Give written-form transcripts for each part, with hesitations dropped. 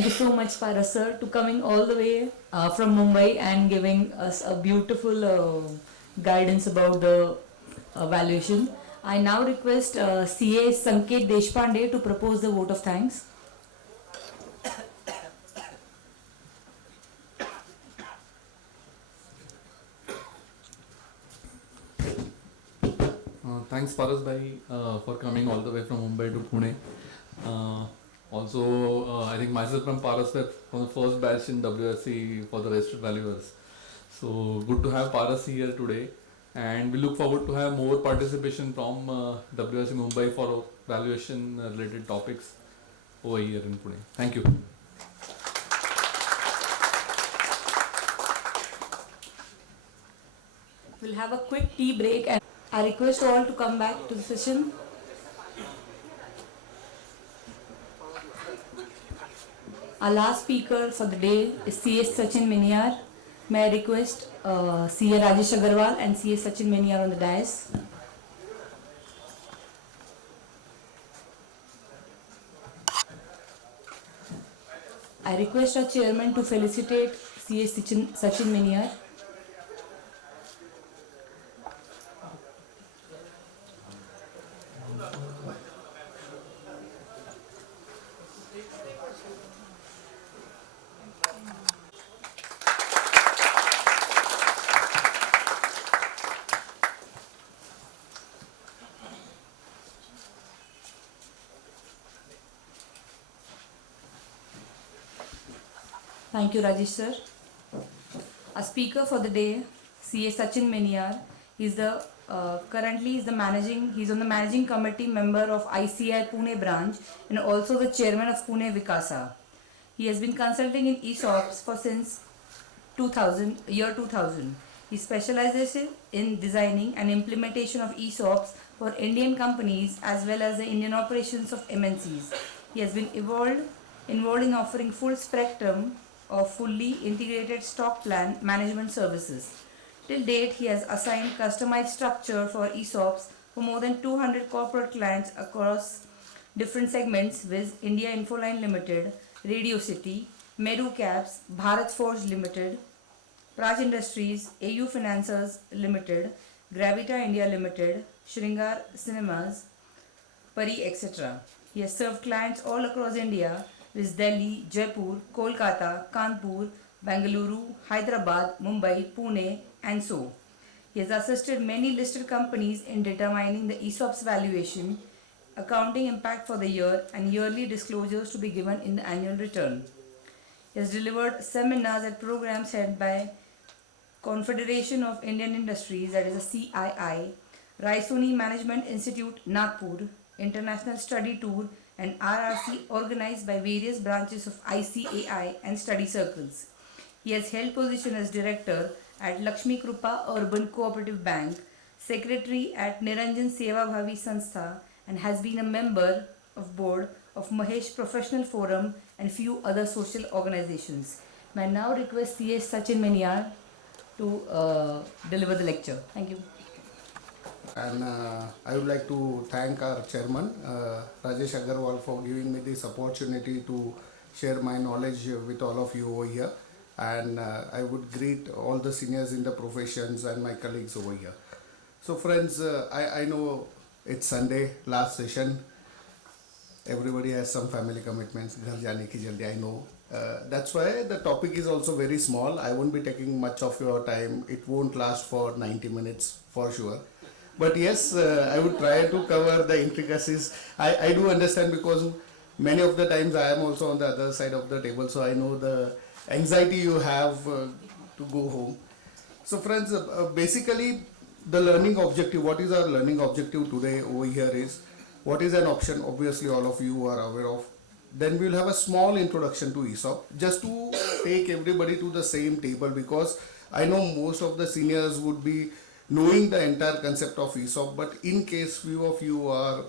Thank you so much, Paras sir, to coming all the way from Mumbai and giving us a beautiful guidance about the valuation. I now request CA Sanket Deshpande to propose the vote of thanks. Thanks Paras bhai for coming all the way from Mumbai to Pune. Also, I think myself from Paras were from the first batch in WSC for the registered valuers. So good to have Paras here today, and we look forward to have more participation from WSC Mumbai for valuation related topics over here in Pune. Thank you. We'll have a quick tea break and I request all to come back to the session. Our last speaker for the day is CA Sachin Miniyar. May I request CA Rajesh Agarwal and CA Sachin Miniyar on the dais. I request our chairman to felicitate CA Sachin Miniyar. Thank you, Rajesh sir. Our speaker for the day, CA Sachin Miniyar, he's on the managing committee member of ICI Pune branch and also the chairman of Pune Vikasa. He has been consulting in ESOPs since 2000. He specializes in designing and implementation of ESOPs for Indian companies as well as the Indian operations of MNCs. He has been involved in offering full spectrum of fully integrated stock plan management services. Till date, he has assigned customized structure for ESOPs for more than 200 corporate clients across different segments with India Infoline Limited, Radio City, Meru Caps, Bharat Forge Limited, Praj Industries, AU Financiers Limited, Gravita India Limited, Shringar Cinemas, Pari, etc. He has served clients all across India with Delhi, Jaipur, Kolkata, Kanpur, Bengaluru, Hyderabad, Mumbai, Pune, and so. He has assisted many listed companies in determining the ESOP's valuation, accounting impact for the year, and yearly disclosures to be given in the annual return. He has delivered seminars and programs held by Confederation of Indian Industries, that is a CII, Raisoni Management Institute, Nagpur, International Study Tour, and RRC organized by various branches of ICAI and study circles. He has held position as director at Lakshmi Krupa Urban Cooperative Bank, secretary at Niranjan Seva Bhavi Sanstha, and has been a member of board of Mahesh Professional Forum and few other social organizations. May I now request CA Sachin Miniyar to deliver the lecture. Thank you. And I would like to thank our chairman, Rajesh Agarwal, for giving me this opportunity to share my knowledge with all of you over here. And I would greet all the seniors in the professions and my colleagues over here. So friends, I know it's Sunday, last session. Everybody has some family commitments. Ghar jaane ki jaldi, I know. That's why the topic is also very small. I won't be taking much of your time. It won't last for 90 minutes for sure. But yes, I would try to cover the intricacies. I do understand because many of the times I am also on the other side of the table, so I know the anxiety you have to go home. So friends, basically the learning objective, what is our learning objective today over here is, what is an option? Obviously all of you are aware of. Then we'll have a small introduction to ESOP just to take everybody to the same table, because I know most of the seniors would be knowing the entire concept of ESOP, but in case few of you are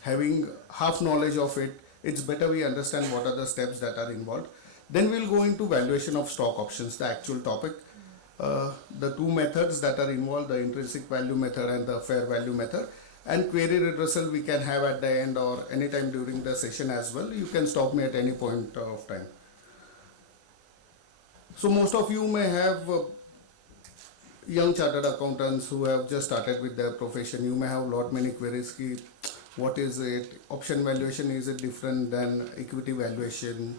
having half knowledge of it, it's better we understand what are the steps that are involved. Then we'll go into valuation of stock options, the actual topic. The two methods that are involved, the intrinsic value method and the fair value method. And query redressal we can have at the end or anytime during the session as well. You can stop me at any point of time. So most of you may have young chartered accountants who have just started with their profession. You may have lot many queries ki what is it, option valuation, is it different than equity valuation,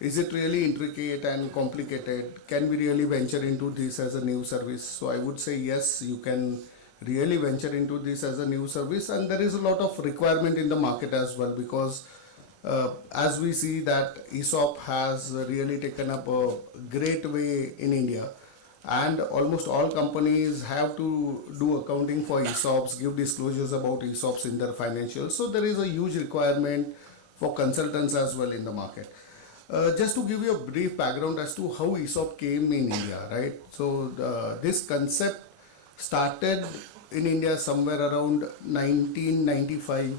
is it really intricate and complicated, can we really venture into this as a new service? So I would say yes, you can really venture into this as a new service, and there is a lot of requirement in the market as well, because as we see that ESOP has really taken up a great way in India, and almost all companies have to do accounting for ESOPs, give disclosures about ESOPs in their financials. So there is a huge requirement for consultants as well in the market. Just to give you a brief background as to how ESOP came in India, right? So this concept started in India somewhere around 1995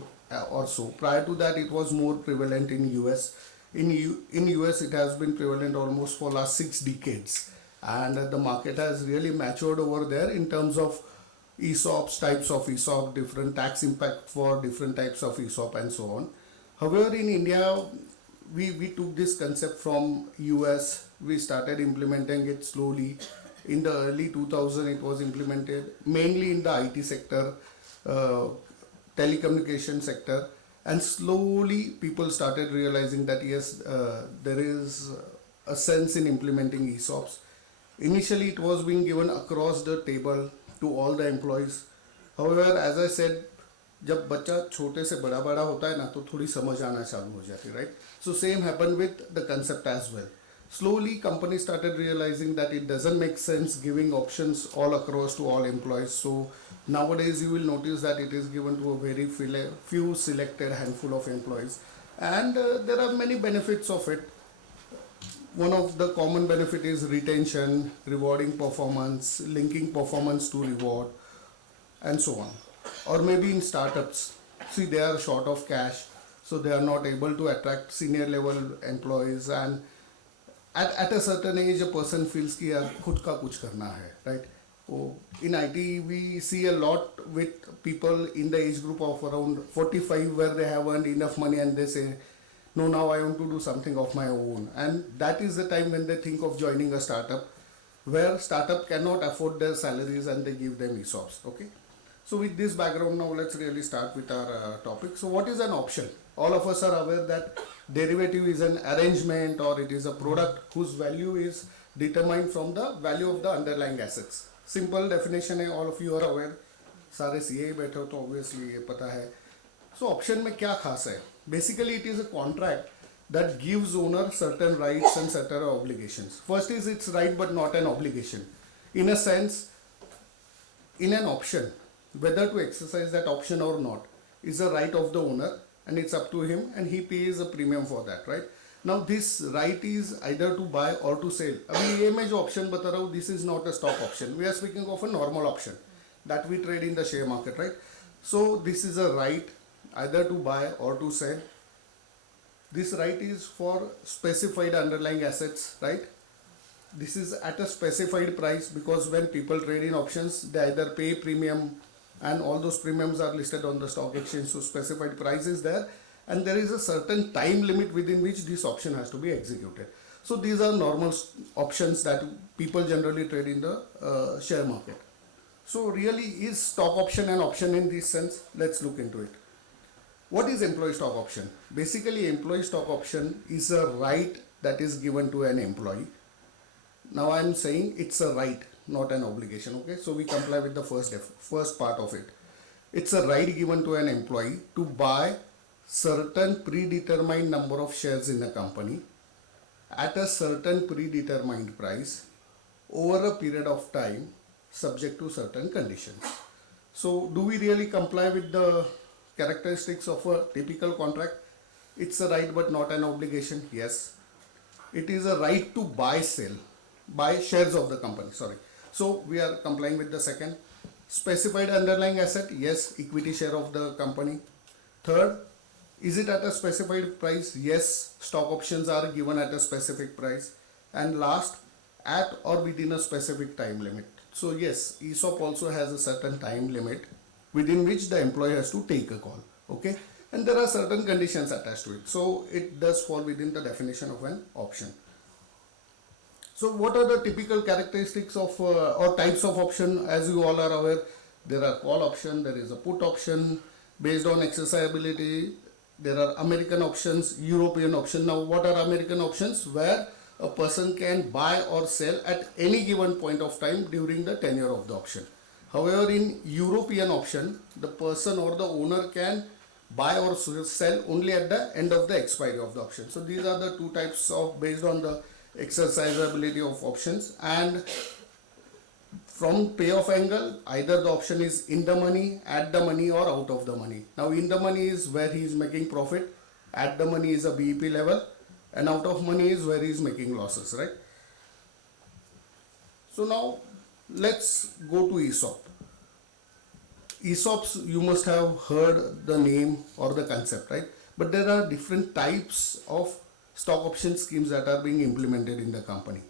or so. Prior to that, it was more prevalent in US. In US, it has been prevalent almost for last 6 decades, and the market has really matured over there in terms of ESOPs, types of ESOP, different tax impact for different types of ESOP, and so on. However, in India, we took this concept from US. We started implementing it slowly. In the early 2000, it was implemented mainly in the IT sector, telecommunication sector, and slowly people started realizing that yes, there is a sense in implementing ESOPs. Initially, it was being given across the table to all the employees. However, as I said, जब बच्चा छोटे से बड़ा बड़ा होता है ना, तो थोड़ी समझ आना चालू हो जाती है, right? So same happened with the concept as well. Slowly, companies started realizing that it doesn't make sense giving options all across to all employees. So nowadays, you will notice that it is given to a very few selected handful of employees, and there are many benefits of it. One of the common benefit is retention, rewarding performance, linking performance to reward, and so on. Or maybe in startups, see, they are short of cash, so they are not able to attract senior level employees, and at a certain age a person feels कि यार खुद का कुछ करना है, right? Oh, in IT we see a lot with people in the age group of around 45 where they have earned enough money and they say, no, now I want to do something of my own, and that is the time when they think of joining a startup, where startup cannot afford their salaries and they give them ESOPs. Okay, so with this background, now let's really start with our topic. So what is an option? All of us are aware that derivative is an arrangement or it is a product whose value is determined from the value of the underlying assets. Simple definition है, all of you are aware. सारे CA बैठे हो तो obviously ये पता है. So option में क्या खास है? Basically, it is a contract that gives owner certain rights and certain obligations. First is it's right but not an obligation. In a sense, in an option, whether to exercise that option or not is a right of the owner, and it's up to him, and he pays a premium for that, right? Now this right is either to buy or to sell. अभी ये मैं जो option बता रहा हूँ, this is not a stock option. We are speaking of a normal option that we trade in the share market, right? So this is a right either to buy or to sell. This right is for specified underlying assets, right? This is at a specified price, because when people trade in options, they either pay premium, and all those premiums are listed on the stock exchange. So specified price is there, and there is a certain time limit within which this option has to be executed. So these are normal options that people generally trade in the share market. So really, is stock option an option in this sense? Let's look into it. What is employee stock option? Basically, employee stock option is a right that is given to an employee. Now I am saying it's a right, not an obligation. Okay, so we comply with the first part of it. It's a right given to an employee to buy certain predetermined number of shares in a company at a certain predetermined price over a period of time, subject to certain conditions. So do we really comply with the characteristics of a typical contract? It's a right but not an obligation. Yes. It is a right to buy shares of the company. Sorry. So we are complying with the second. Specified underlying asset. Yes. Equity share of the company. Third, is it at a specified price? Yes. Stock options are given at a specific price. And last, at or within a specific time limit. So yes, ESOP also has a certain time limit. within which the employee has to take a call. Okay, and there are certain conditions attached to it, so it does fall within the definition of an option. So what are the typical characteristics of or types of option? As you all are aware, there are call option, there is a put option based on exercisability, there are American options, European option. Now what are American options? Where a person can buy or sell at any given point of time during the tenure of the option. However, in European option, the person or the owner can buy or sell only at the end of the expiry of the option. So these are the two types of based on the exercisability of options. And from payoff angle, either the option is in the money, at the money, or out of the money. Now in the money is where he is making profit, at the money is a BEP level, and out of money is where he is making losses, right? So now let's go to ESOP. ESOPs, you must have heard the name or the concept, right? But there are different types of stock option schemes that are being implemented in the company.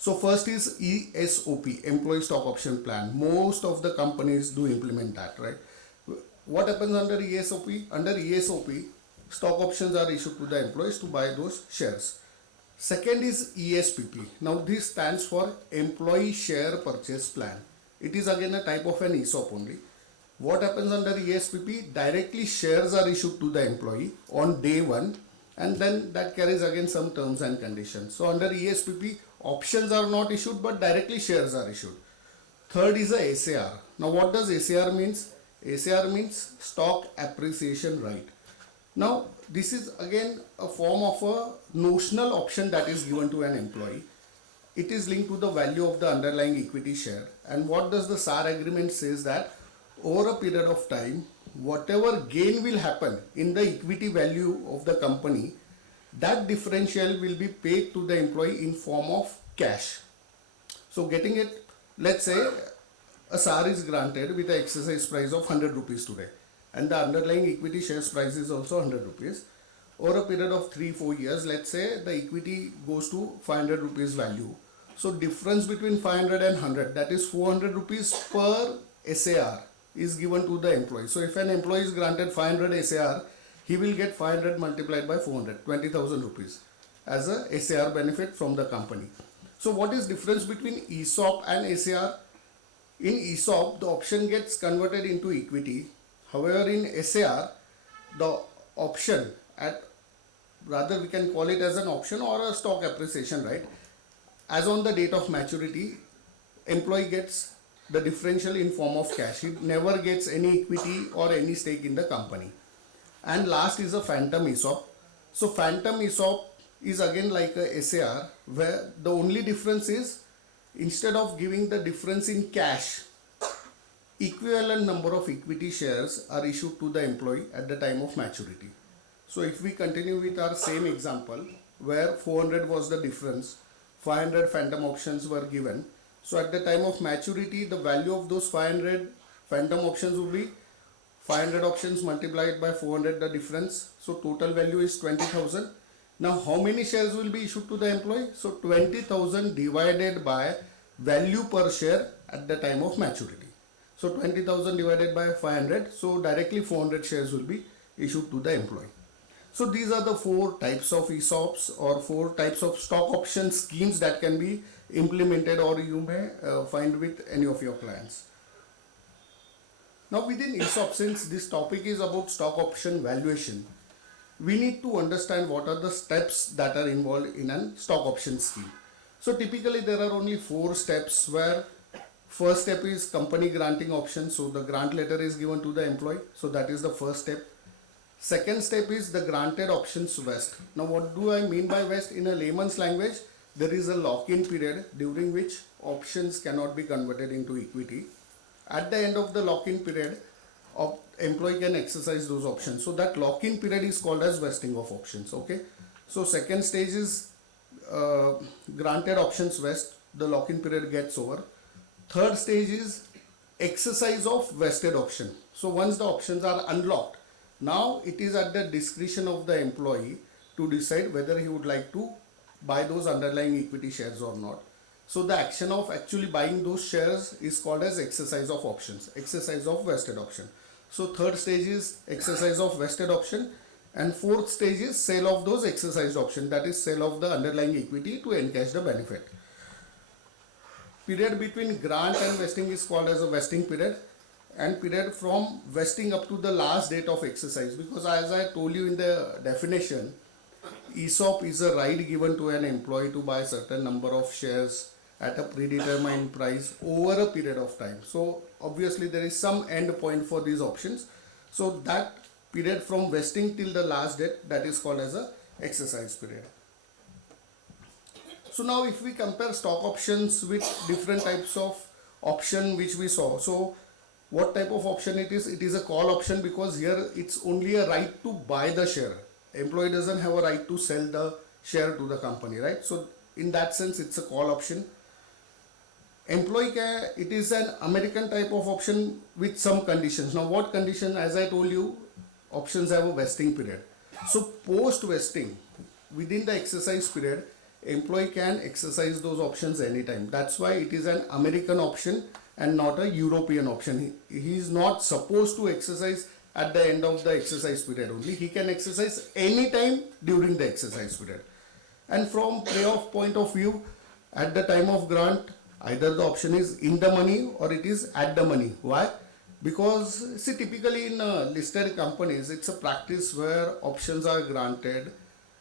So first is ESOP, Employee Stock Option Plan. Most of the companies do implement that, right? What happens under ESOP? Under ESOP, stock options are issued to the employees to buy those shares. Second is ESPP. Now this stands for Employee Share Purchase Plan. It is again a type of an ESOP only. What happens under ESPP? Directly shares are issued to the employee on day one, and then that carries again some terms and conditions. So under ESPP, options are not issued but directly shares are issued. Third is a SAR. Now what does SAR means? SAR means stock appreciation right. Now this is again a form of a notional option that is given to an employee. It is linked to the value of the underlying equity share. And what does the SAR agreement says that over a period of time, whatever gain will happen in the equity value of the company, that differential will be paid to the employee in form of cash. So getting it, let's say a SAR is granted with an exercise price of 100 rupees today, and the underlying equity shares price is also 100 rupees. Over a period of 3-4 years, let's say the equity goes to 500 rupees value. So difference between 500 and 100, that is 400 rupees per SAR is given to the employee. So if an employee is granted 500 SAR, he will get 500 multiplied by 400, 20,000 rupees as a SAR benefit from the company. So what is difference between ESOP and SAR? In ESOP, the option gets converted into equity. However, in SAR, the option rather we can call it as an option or a stock appreciation right. As on the date of maturity, employee gets the differential in form of cash. He never gets any equity or any stake in the company. And last is a phantom ESOP. So phantom ESOP is again like a SAR, where the only difference is instead of giving the difference in cash, equivalent number of equity shares are issued to the employee at the time of maturity. So if we continue with our same example where 400 was the difference, 500 phantom options were given. So at the time of maturity, the value of those 500 phantom options would be 500 options multiplied by 400, the difference. So total value is 20,000. Now how many shares will be issued to the employee? So 20,000 divided by value per share at the time of maturity. So 20,000 divided by 500. So directly 400 shares will be issued to the employee. So these are the 4 types of ESOPs or 4 types of stock option schemes that can be implemented or you may find with any of your clients. Now within ESOP, since this topic is about stock option valuation, we need to understand what are the steps that are involved in a stock option scheme. So typically there are only 4 steps, where first step is company granting options. So the grant letter is given to the employee. So that is the first step. Second step is the granted options vest. Now what do I mean by vest? In a layman's language, there is a lock-in period during which options cannot be converted into equity. At the end of the lock-in period, employee can exercise those options. So that lock-in period is called as vesting of options. Okay. So second stage is granted options vest. The lock-in period gets over. Third stage is exercise of vested option. So once the options are unlocked, now it is at the discretion of the employee to decide whether he would like to buy those underlying equity shares or not. So the action of actually buying those shares is called as exercise of options, exercise of vested option. So third stage is exercise of vested option, and fourth stage is sale of those exercised option, that is sale of the underlying equity to encash the benefit. Period between grant and vesting is called as a vesting period, and period from vesting up to the last date of exercise, because as I told you in the definition, ESOP is a right given to an employee to buy certain number of shares at a predetermined price over a period of time. So obviously there is some end point for these options. So that period from vesting till the last date, that is called as a exercise period. So now if we compare stock options with different types of option which we saw. So what type of option it is? It is a call option, because here it's only a right to buy the share. Employee doesn't have a right to sell the share to the company, right? So in that sense it's a call option. Employee it is an American type of option with some conditions. Now what condition? As I told you, options have a vesting period. So post vesting, within the exercise period, employee can exercise those options anytime. That's why it is an American option and not a European option. He is not supposed to exercise at the end of the exercise period only. He can exercise anytime during the exercise period. And from payoff point of view, at the time of grant, either the option is in the money or it is at the money. Why? Because see, typically in listed companies, it's a practice where options are granted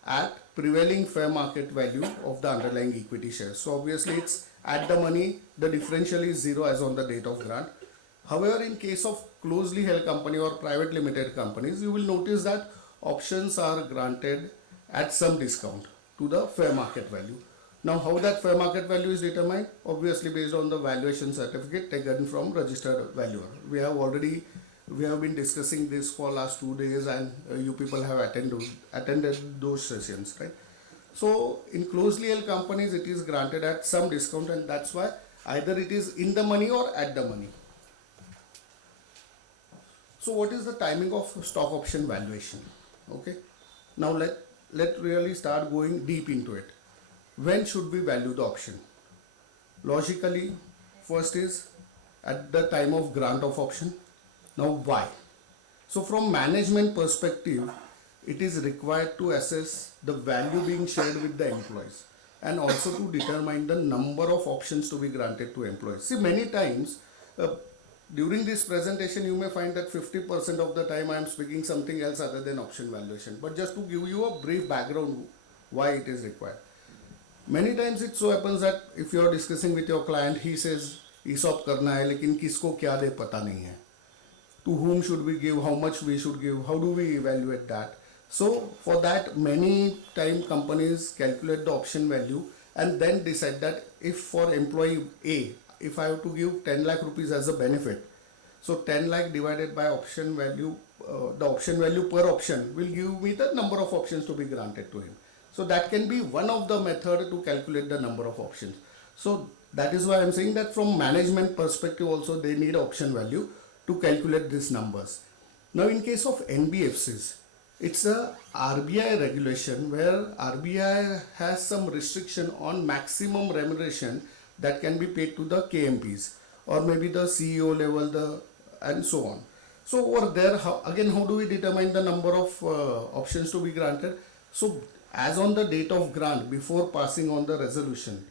at prevailing fair market value of the underlying equity shares. So obviously it's at the money, the differential is zero as on the date of grant. However, in case of closely held company or private limited companies, you will notice that options are granted at some discount to the fair market value. Now how that fair market value is determined? Obviously based on the valuation certificate taken from registered valuer. We have been discussing this for last 2 days, and you people have attended those sessions, right? So in closely held companies it is granted at some discount, and that's why either it is in the money or at the money. So what is the timing of stock option valuation? Okay, now let really start going deep into it. When should we value the option? Logically, first is at the time of grant of option. Now why? So from management perspective, it is required to assess the value being shared with the employees, and also to determine the number of options to be granted to employees. See, many times during this presentation you may find that 50% of the time I am speaking something else other than option valuation. But just to give you a brief background why it is required. Many times it so happens that if you are discussing with your client, he says ESOP करना है लेकिन किसको क्या दे पता नहीं है. To whom should we give, how much we should give, how do we evaluate that? So for that, many time companies calculate the option value and then decide that if for employee A, if I have to give 10 lakh rupees as a benefit, so 10 lakh divided by option value, the option value per option will give me the number of options to be granted to him. So that can be one of the method to calculate the number of options. So that is why I am saying that from management perspective also they need option value to calculate these numbers. Now in case of NBFCs, it's a RBI regulation where RBI has some restriction on maximum remuneration that can be paid to the KMPs or maybe the CEO level and so on. So over there, how do we determine the number of options to be granted? So as on the date of grant, before passing on the resolution,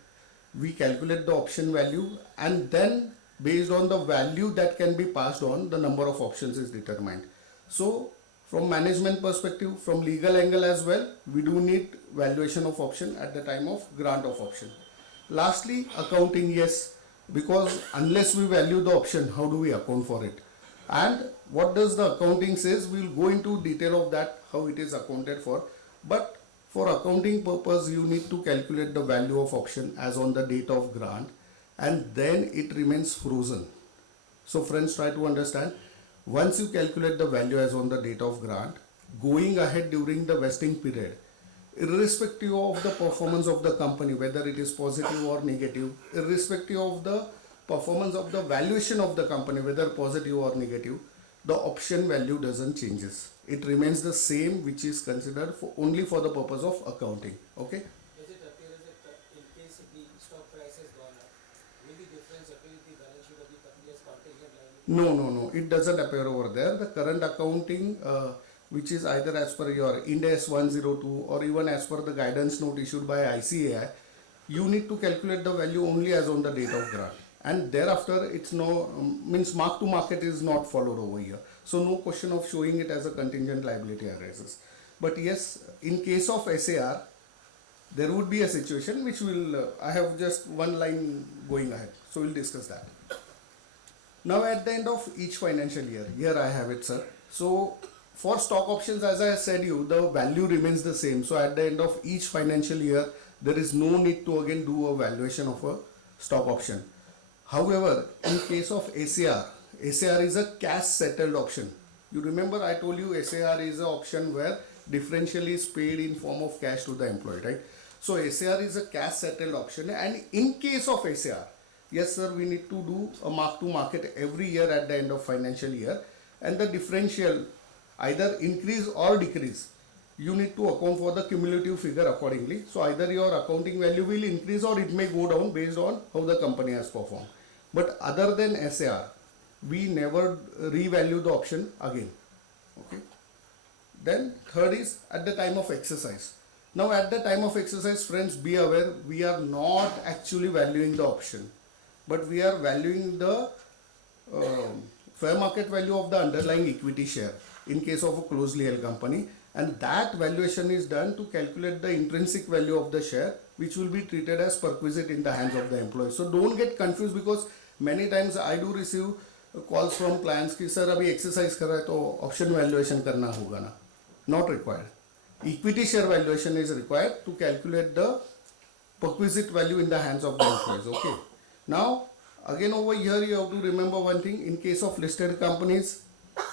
we calculate the option value, and then based on the value that can be passed on, the number of options is determined. So from management perspective, from legal angle as well, we do need valuation of option at the time of grant of option. Lastly, accounting, yes, because unless we value the option, how do we account for it? And what does the accounting says, we will go into detail of that, how it is accounted for. But for accounting purpose, you need to calculate the value of option as on the date of grant, and then it remains frozen. So friends, try to understand. Once you calculate the value as on the date of grant, going ahead during the vesting period, irrespective of the performance of the company, whether it is positive or negative, irrespective of the performance of the valuation of the company, whether positive or negative, the option value doesn't changes. It remains the same, which is considered only for the purpose of accounting. Okay. Does it appear as in case the stock price has gone No. It doesn't appear over there. The current accounting, which is either as per your Ind AS 102 or even as per the guidance note issued by ICAI, you need to calculate the value only as on the date of grant. And thereafter, it's no, means mark to market is not followed over here. So no question of showing it as a contingent liability arises. But yes, in case of SAR, there would be a situation which will, I have just one line going ahead. So we'll discuss that. Now at the end of each financial year, here I have it, sir. So for stock options, as I said you, the value remains the same. So at the end of each financial year, there is no need to again do a valuation of a stock option. However, in case of SAR, SAR is a cash settled option. You remember I told you SAR is an option where differential is paid in form of cash to the employee, right? So SAR is a cash settled option, and in case of SAR, yes sir, we need to do a mark to market every year at the end of financial year, and the differential either increase or decrease, you need to account for the cumulative figure accordingly. So either your accounting value will increase or it may go down based on how the company has performed. But other than SAR, we never revalue the option again. Okay. Then third is at the time of exercise. Now at the time of exercise, friends, be aware, we are not actually valuing the option, but we are valuing the fair market value of the underlying equity share in case of a closely held company, and that valuation is done to calculate the intrinsic value of the share, which will be treated as perquisite in the hands of the employee. So don't get confused, because many times I do receive calls from clients कि sir अभी exercise कर रहा है तो option valuation करना होगा ना. Not required. Equity share valuation is required to calculate the perquisite value in the hands of the employees. Okay. Now again over here you have to remember one thing. In case of listed companies,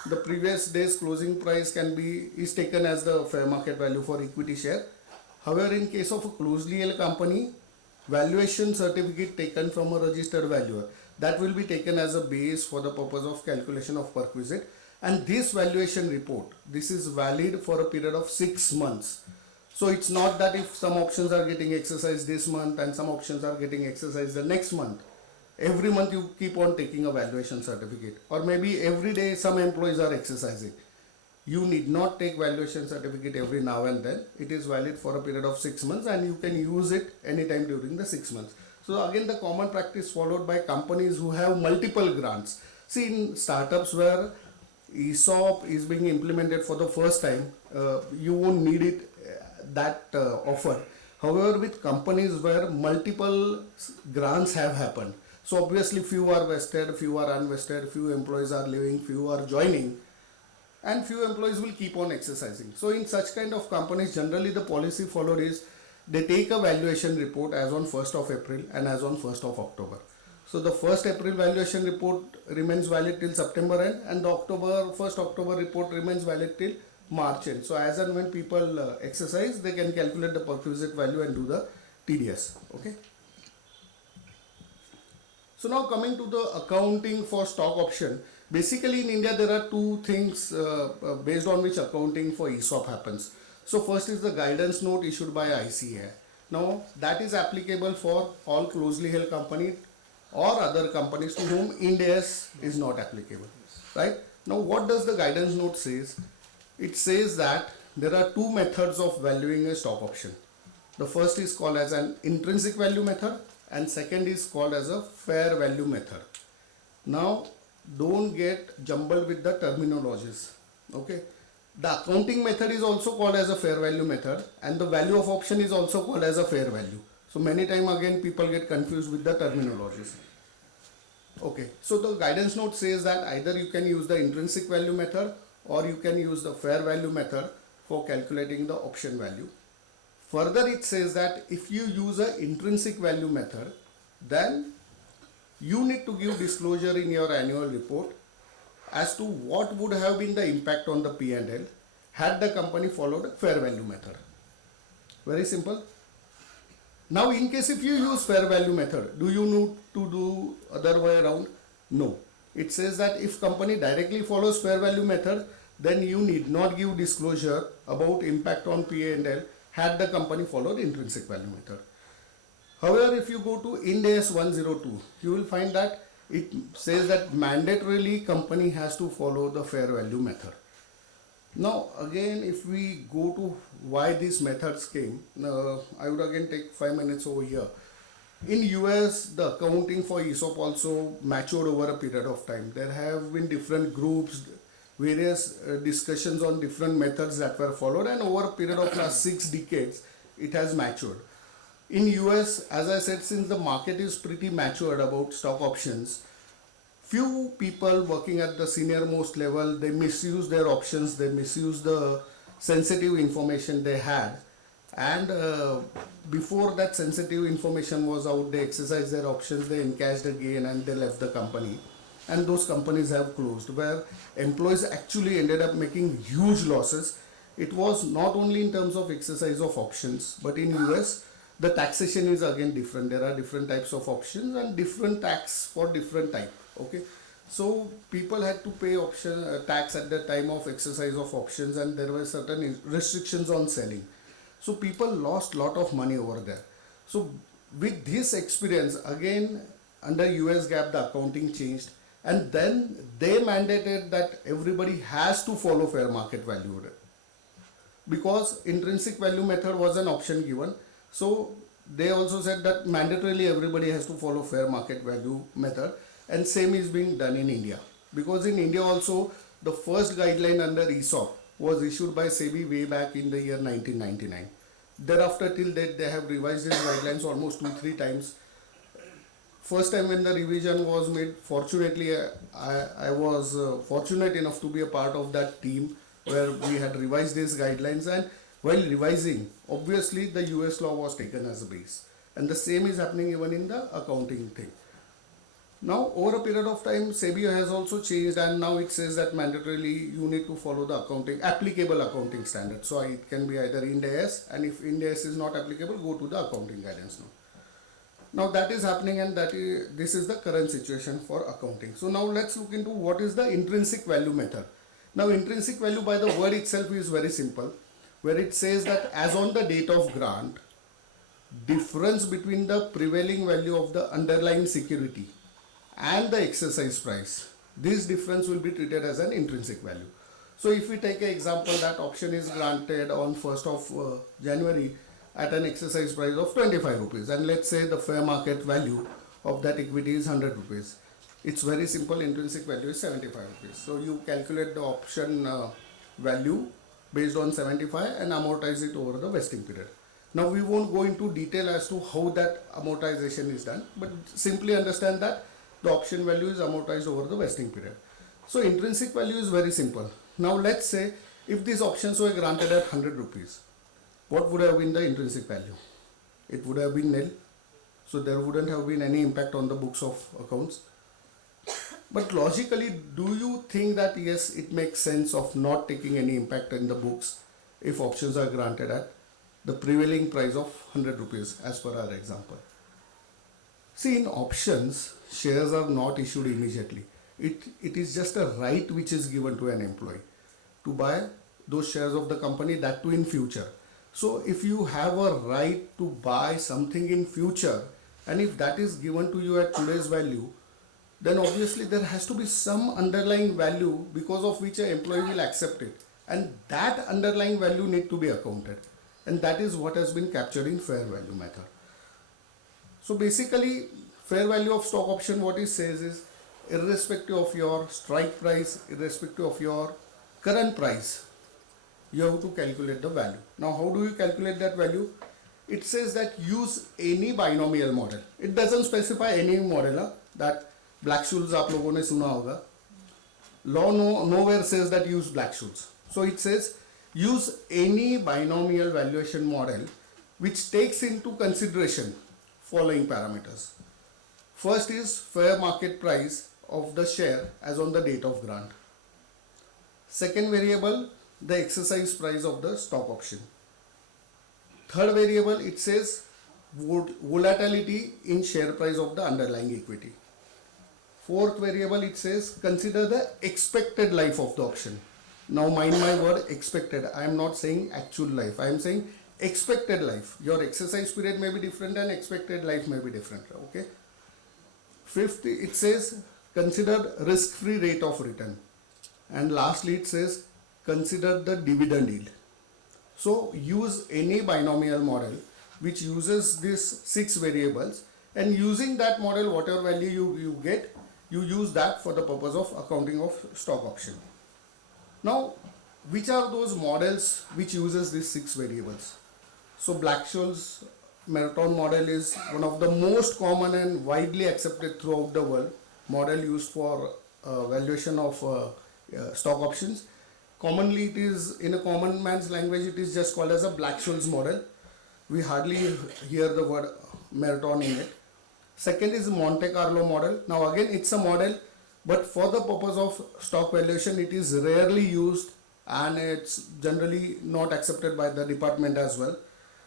the previous day's closing price is taken as the fair market value for equity share. However, in case of a closely held company, valuation certificate taken from a registered valuer, that will be taken as a base for the purpose of calculation of perquisite. And this valuation report, this is valid for a period of 6 months. So it's not that if some options are getting exercised this month and some options are getting exercised the next month, every month you keep on taking a valuation certificate, or maybe every day some employees are exercising. You need not take valuation certificate every now and then. It is valid for a period of 6 months and you can use it anytime during the 6 months. So again, the common practice followed by companies who have multiple grants. See, in startups where ESOP is being implemented for the first time, you won't need it that often. However, with companies where multiple grants have happened, so obviously few are vested, few are unvested, few employees are leaving, few are joining, and few employees will keep on exercising. So in such kind of companies, generally the policy followed is they take a valuation report as on 1st of April and as on 1st of October. So the 1st April valuation report remains valid till September end, and the 1st October report remains valid till March end. So as and when people exercise, they can calculate the perquisite value and do the TDS. Okay. So now coming to the accounting for stock option. Basically in India there are two things based on which accounting for ESOP happens. So first is the guidance note issued by ICAI. Now that is applicable for all closely held companies or other companies to whom Ind AS is not applicable. Right? Now what does the guidance note says? It says that there are two methods of valuing a stock option. The first is called as an intrinsic value method and second is called as a fair value method. Now don't get jumbled with the terminologies. Okay. The accounting method is also called as a fair value method and the value of option is also called as a fair value. So many times again people get confused with the terminologies. Okay, so the guidance note says that either you can use the intrinsic value method or you can use the fair value method for calculating the option value. Further it says that if you use an intrinsic value method, then you need to give disclosure in your annual report as to what would have been the impact on the P&L had the company followed a fair value method. Very simple. Now in case if you use fair value method, do you need to do other way around? No. It says that if company directly follows fair value method, then you need not give disclosure about impact on P&L had the company followed intrinsic value method. However, if you go to Ind AS 102, you will find that it says that mandatorily company has to follow the fair value method. Now again, if we go to why these methods came, I would again take 5 minutes over here. In US, the accounting for ESOP also matured over a period of time. There have been different groups, various discussions on different methods that were followed, and over a period of last 6 decades, it has matured. In US, as I said, since the market is pretty matured about stock options, few people working at the senior most level, they misuse their options, they misuse the sensitive information they had, and before that sensitive information was out, they exercised their options, they encashed a gain, and they left the company. And those companies have closed, where employees actually ended up making huge losses. It was not only in terms of exercise of options, but in US, the taxation is again different. There are different types of options and different tax for different type. Okay, so people had to pay option tax at the time of exercise of options, and there were certain restrictions on selling. So people lost lot of money over there. So with this experience, again under US GAAP the accounting changed, and then they mandated that everybody has to follow fair market value, because intrinsic value method was an option given. So they also said that mandatorily everybody has to follow fair market value method, and same is being done in India, because in India also the first guideline under ESOP was issued by SEBI way back in the year 1999. Thereafter till date they have revised these guidelines almost 2-3 times. First time when the revision was made, fortunately I was fortunate enough to be a part of that team where we had revised these guidelines, and while revising, obviously the US law was taken as a base, and the same is happening even in the accounting thing. Now over a period of time, SEBI has also changed, and now it says that mandatorily you need to follow the applicable accounting standards. So it can be either Ind AS, and if Ind AS is not applicable, go to the accounting guidance now. Now that is happening, and this is the current situation for accounting. So now let's look into what is the intrinsic value method. Now intrinsic value by the word itself is very simple, where it says that as on the date of grant, difference between the prevailing value of the underlying security and the exercise price, this difference will be treated as an intrinsic value. So if we take an example that option is granted on 1st of January at an exercise price of 25 rupees, and let's say the fair market value of that equity is 100 rupees. It's very simple, intrinsic value is 75 rupees. So you calculate the option value based on 75 and amortize it over the vesting period. Now we won't go into detail as to how that amortization is done, but simply understand that the option value is amortized over the vesting period. So intrinsic value is very simple. Now let's say if these options were granted at 100 rupees, what would have been the intrinsic value? It would have been nil. So there wouldn't have been any impact on the books of accounts. But logically, do you think that yes, it makes sense of not taking any impact in the books if options are granted at the prevailing price of 100 rupees as per our example? See, in options, shares are not issued immediately. It is just a right which is given to an employee to buy those shares of the company, that too in future. So if you have a right to buy something in future, and if that is given to you at today's value, then obviously there has to be some underlying value because of which an employee will accept it, and that underlying value need to be accounted, and that is what has been captured in fair value method. So basically, fair value of stock option, what it says is, irrespective of your strike price, irrespective of your current price, you have to calculate the value. Now how do you calculate that value? It says that use any binomial model. It doesn't specify any model, that Black-Scholes आप लोगों ने सुना होगा. Law nowhere says that use Black-Scholes. So it says use any binomial valuation model which takes into consideration following parameters. First is fair market price of the share as on the date of grant. Second variable, the exercise price of the stock option. Third variable, it says volatility in share price of the underlying equity. Fourth variable, it says consider the expected life of the option. Now mind my word, expected. I am not saying actual life. I am saying expected life. Your exercise period may be different and expected life may be different. Okay. Fifth, it says consider risk-free rate of return. And lastly, it says consider the dividend yield. So use any binomial model which uses these 6 variables, and using that model, whatever value you get, you use that for the purpose of accounting of stock option. Now, which are those models which uses these 6 variables? So Black-Scholes Merton model is one of the most common and widely accepted throughout the world model used for valuation of stock options. Commonly, it is in a common man's language, it is just called as a Black-Scholes model. We hardly hear the word Merton in it. Second is Monte Carlo model. Now again, it's a model, but for the purpose of stock valuation, it is rarely used and it's generally not accepted by the department as well.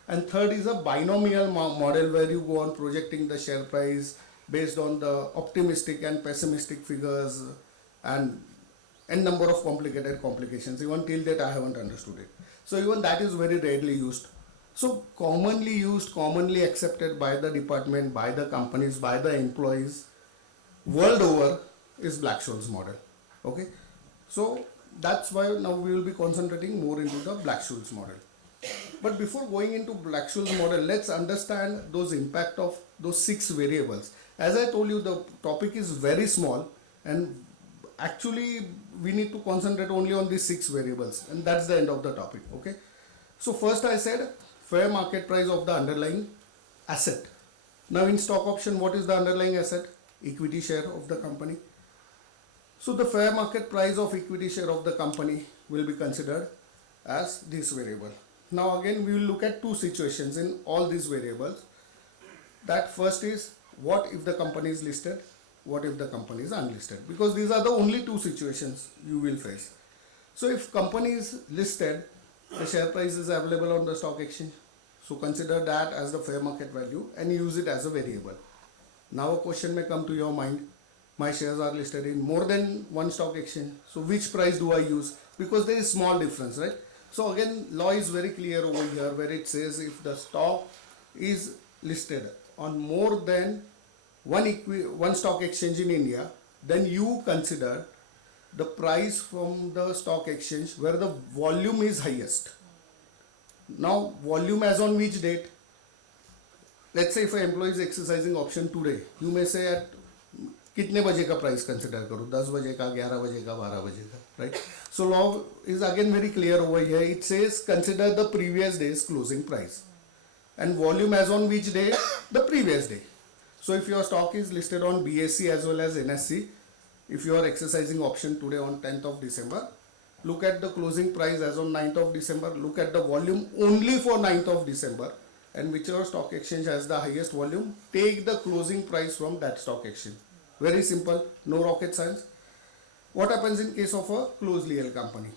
And third is a binomial model where you go on projecting the share price based on the optimistic and pessimistic figures and number of complications. Even till that I haven't understood it. So even that is very rarely used. So commonly used, commonly accepted by the department, by the companies, by the employees world over is Black-Scholes model. Okay. So that's why now we will be concentrating more into the Black-Scholes model. But before going into Black-Scholes model, let's understand those impact of those 6 variables. As I told you, the topic is very small and actually we need to concentrate only on these 6 variables, and that's the end of the topic. Okay. So first I said fair market price of the underlying asset. Now in stock option, what is the underlying asset? Equity share of the company. So the fair market price of equity share of the company will be considered as this variable. Now again, we will look at 2 situations in all these variables. That first is, what if the company is listed? What if the company is unlisted? Because these are the only 2 situations you will face. So if company is listed, the share price is available on the stock exchange. So consider that as the fair market value and use it as a variable. Now a question may come to your mind, my shares are listed in more than one stock exchange. So which price do I use? Because there is small difference, right? So again, law is very clear over here where it says if the stock is listed on more than one stock exchange in India, then you consider the price from the stock exchange where the volume is highest. Now volume as on which date? Let's say if an employee is exercising option today, you may say at कितने बजे का price consider करूँ, 10 बजे का, 11 बजे का, 12 बजे का, right? So law is again very clear over here. It says consider the previous day's closing price and volume as on which day? The previous day. So if your stock is listed on BSE as well as NSE, if you are exercising option today on 10th of December, look at the closing price as on 9th of December, look at the volume only for 9th of December, and whichever stock exchange has the highest volume, take the closing price from that stock exchange. Very simple, no rocket science. What happens in case of a closely held company?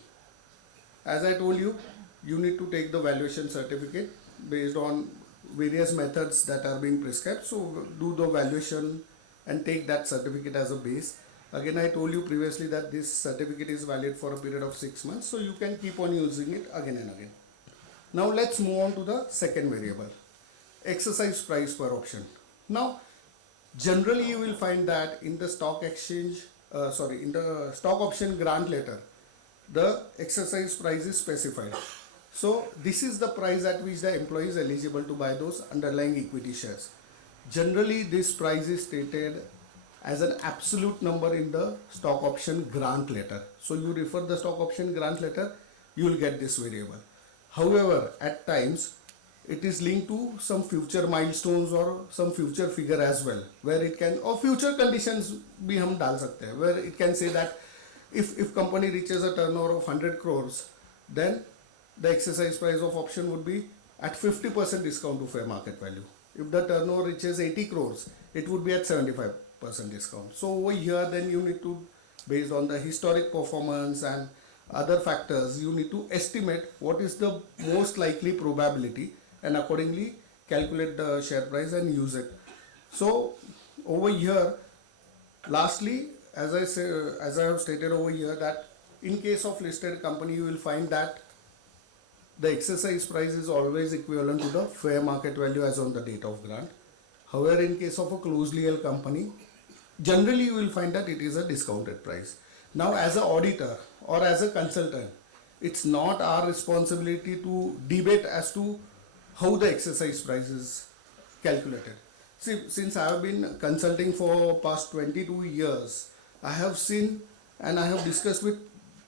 As I told you, you need to take the valuation certificate based on various methods that are being prescribed. So do the valuation and take that certificate as a base. Again, I told you previously that this certificate is valid for a period of 6 months, so you can keep on using it again and again. Now let's move on to the second variable, exercise price per option. Now generally you will find that in the stock exchange, in the stock option grant letter, the exercise price is specified. So this is the price at which the employee is eligible to buy those underlying equity shares. Generally this price is stated as an absolute number in the stock option grant letter. So you refer the stock option grant letter, you will get this variable. However, at times it is linked to some future milestones or some future figure as well, where it can, or future conditions bhi hum dal sakte hai, where it can say that if company reaches a turnover of 100 crores, then the exercise price of option would be at 50% discount to fair market value. If the turnover reaches 80 crores, it would be at 75% discount. So over here, then you need to, based on the historic performance and other factors, you need to estimate what is the most likely probability and accordingly calculate the share price and use it. So over here, lastly, as I have stated over here, that in case of listed company, you will find that the exercise price is always equivalent to the fair market value as on the date of grant. However, in case of a closely held company, generally you will find that it is a discounted price. Now, as an auditor or as a consultant, it's not our responsibility to debate as to how the exercise price is calculated. See, since I have been consulting for past 22 years, I have seen and I have discussed with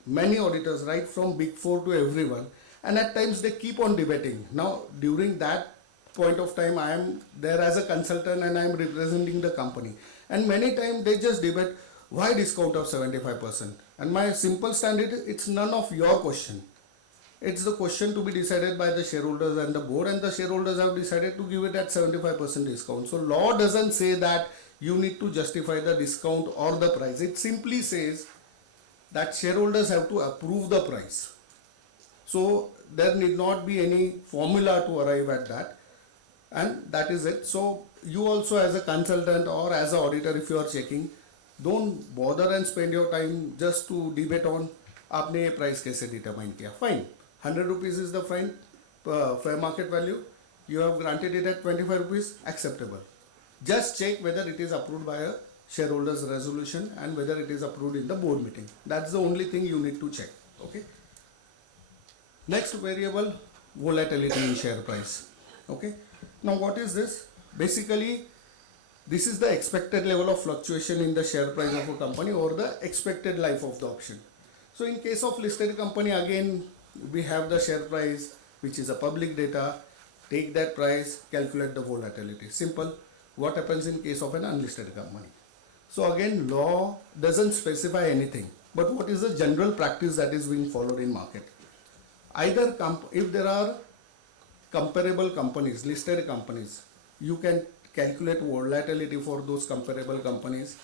many auditors, right from Big Four to everyone, and at times they keep on debating. Now, during that point of time, I am there as a consultant and I am representing the company, and many times they just debate why discount of 75%. And my simple stand is, it's none of your question. It's the question to be decided by the shareholders and the board, and the shareholders have decided to give it at 75% discount. So law doesn't say that you need to justify the discount or the price. It simply says that shareholders have to approve the price. So there need not be any formula to arrive at that, and that is it. So you also, as a consultant or as an auditor, if you are checking, don't bother and spend your time just to debate on आपने ये price कैसे determine किया. Fine, 100 rupees is the fine fair market value. You have granted it at 25 rupees, acceptable. Just check whether it is approved by a shareholders resolution and whether it is approved in the board meeting. That's the only thing you need to check. Okay. Next variable, volatility in share price. Okay. Now what is this? Basically, this is the expected level of fluctuation in the share price of a company or the expected life of the option. So in case of listed company, again we have the share price, which is a public data. Take that price, calculate the volatility. Simple. What happens in case of an unlisted company? So again, law doesn't specify anything, but what is the general practice that is being followed in market? Either if there are comparable companies, listed companies, you can calculate volatility for those comparable companies,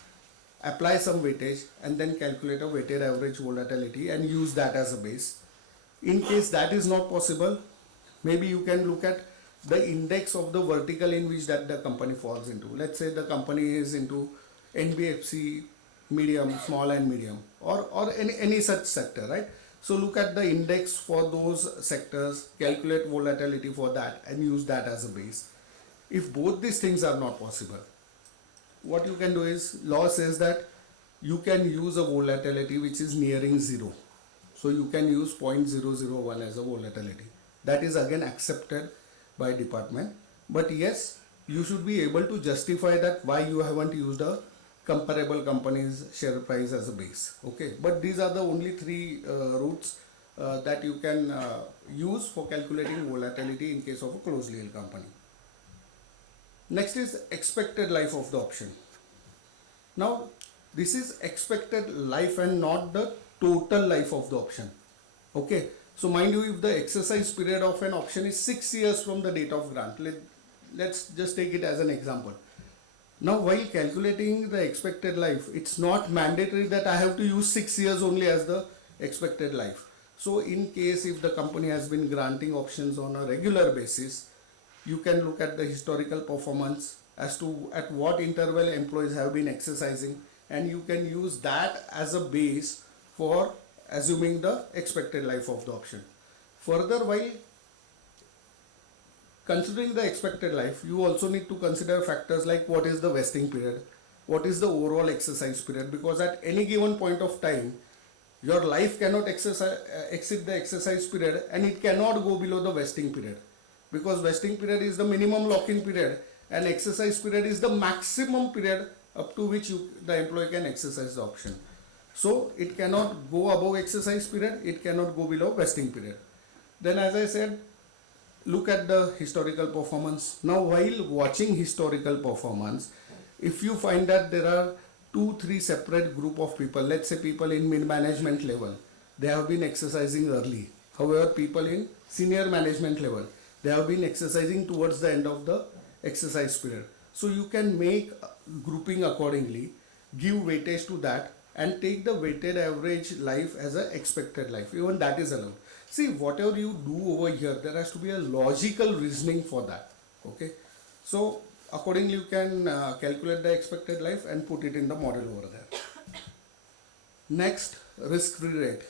apply some weightage, and then calculate a weighted average volatility and use that as a base. In case that is not possible, maybe you can look at the index of the vertical in which that the company falls into. Let's say the company is into NBFC, medium, small and medium, or any such sector, right? So look at the index for those sectors, calculate volatility for that and use that as a base. If both these things are not possible, what you can do is, law says that you can use a volatility which is nearing zero. So you can use 0.001 as a volatility. That is again accepted by department. But yes, you should be able to justify that why you haven't used a comparable company's share price as a base. Okay, but these are the only three routes that you can use for calculating volatility in case of a closely held company. Next is expected life of the option. Now this is expected life and not the total life of the option. Okay, so mind you, if the exercise period of an option is 6 years from the date of grant, let's just take it as an example. Now while calculating the expected life, it's not mandatory that I have to use 6 years only as the expected life. So in case if the company has been granting options on a regular basis, you can look at the historical performance as to at what interval employees have been exercising, and you can use that as a base for assuming the expected life of the option. Further, while considering the expected life, you also need to consider factors like what is the vesting period, what is the overall exercise period, because at any given point of time, your life cannot exceed the exercise period and it cannot go below the vesting period, because vesting period is the minimum lock-in period and exercise period is the maximum period up to which the employee can exercise the option. So it cannot go above exercise period, it cannot go below vesting period. Then as I said, look at the historical performance. Now while watching historical performance, if you find that there are 2-3 separate group of people, let's say people in mid-management level, they have been exercising early. However, people in senior management level, they have been exercising towards the end of the exercise period. So you can make grouping accordingly, give weightage to that, and take the weighted average life as an expected life. Even that is allowed. See, whatever you do over here, there has to be a logical reasoning for that. Okay, so accordingly you can calculate the expected life and put it in the model over there. Next, risk free rate.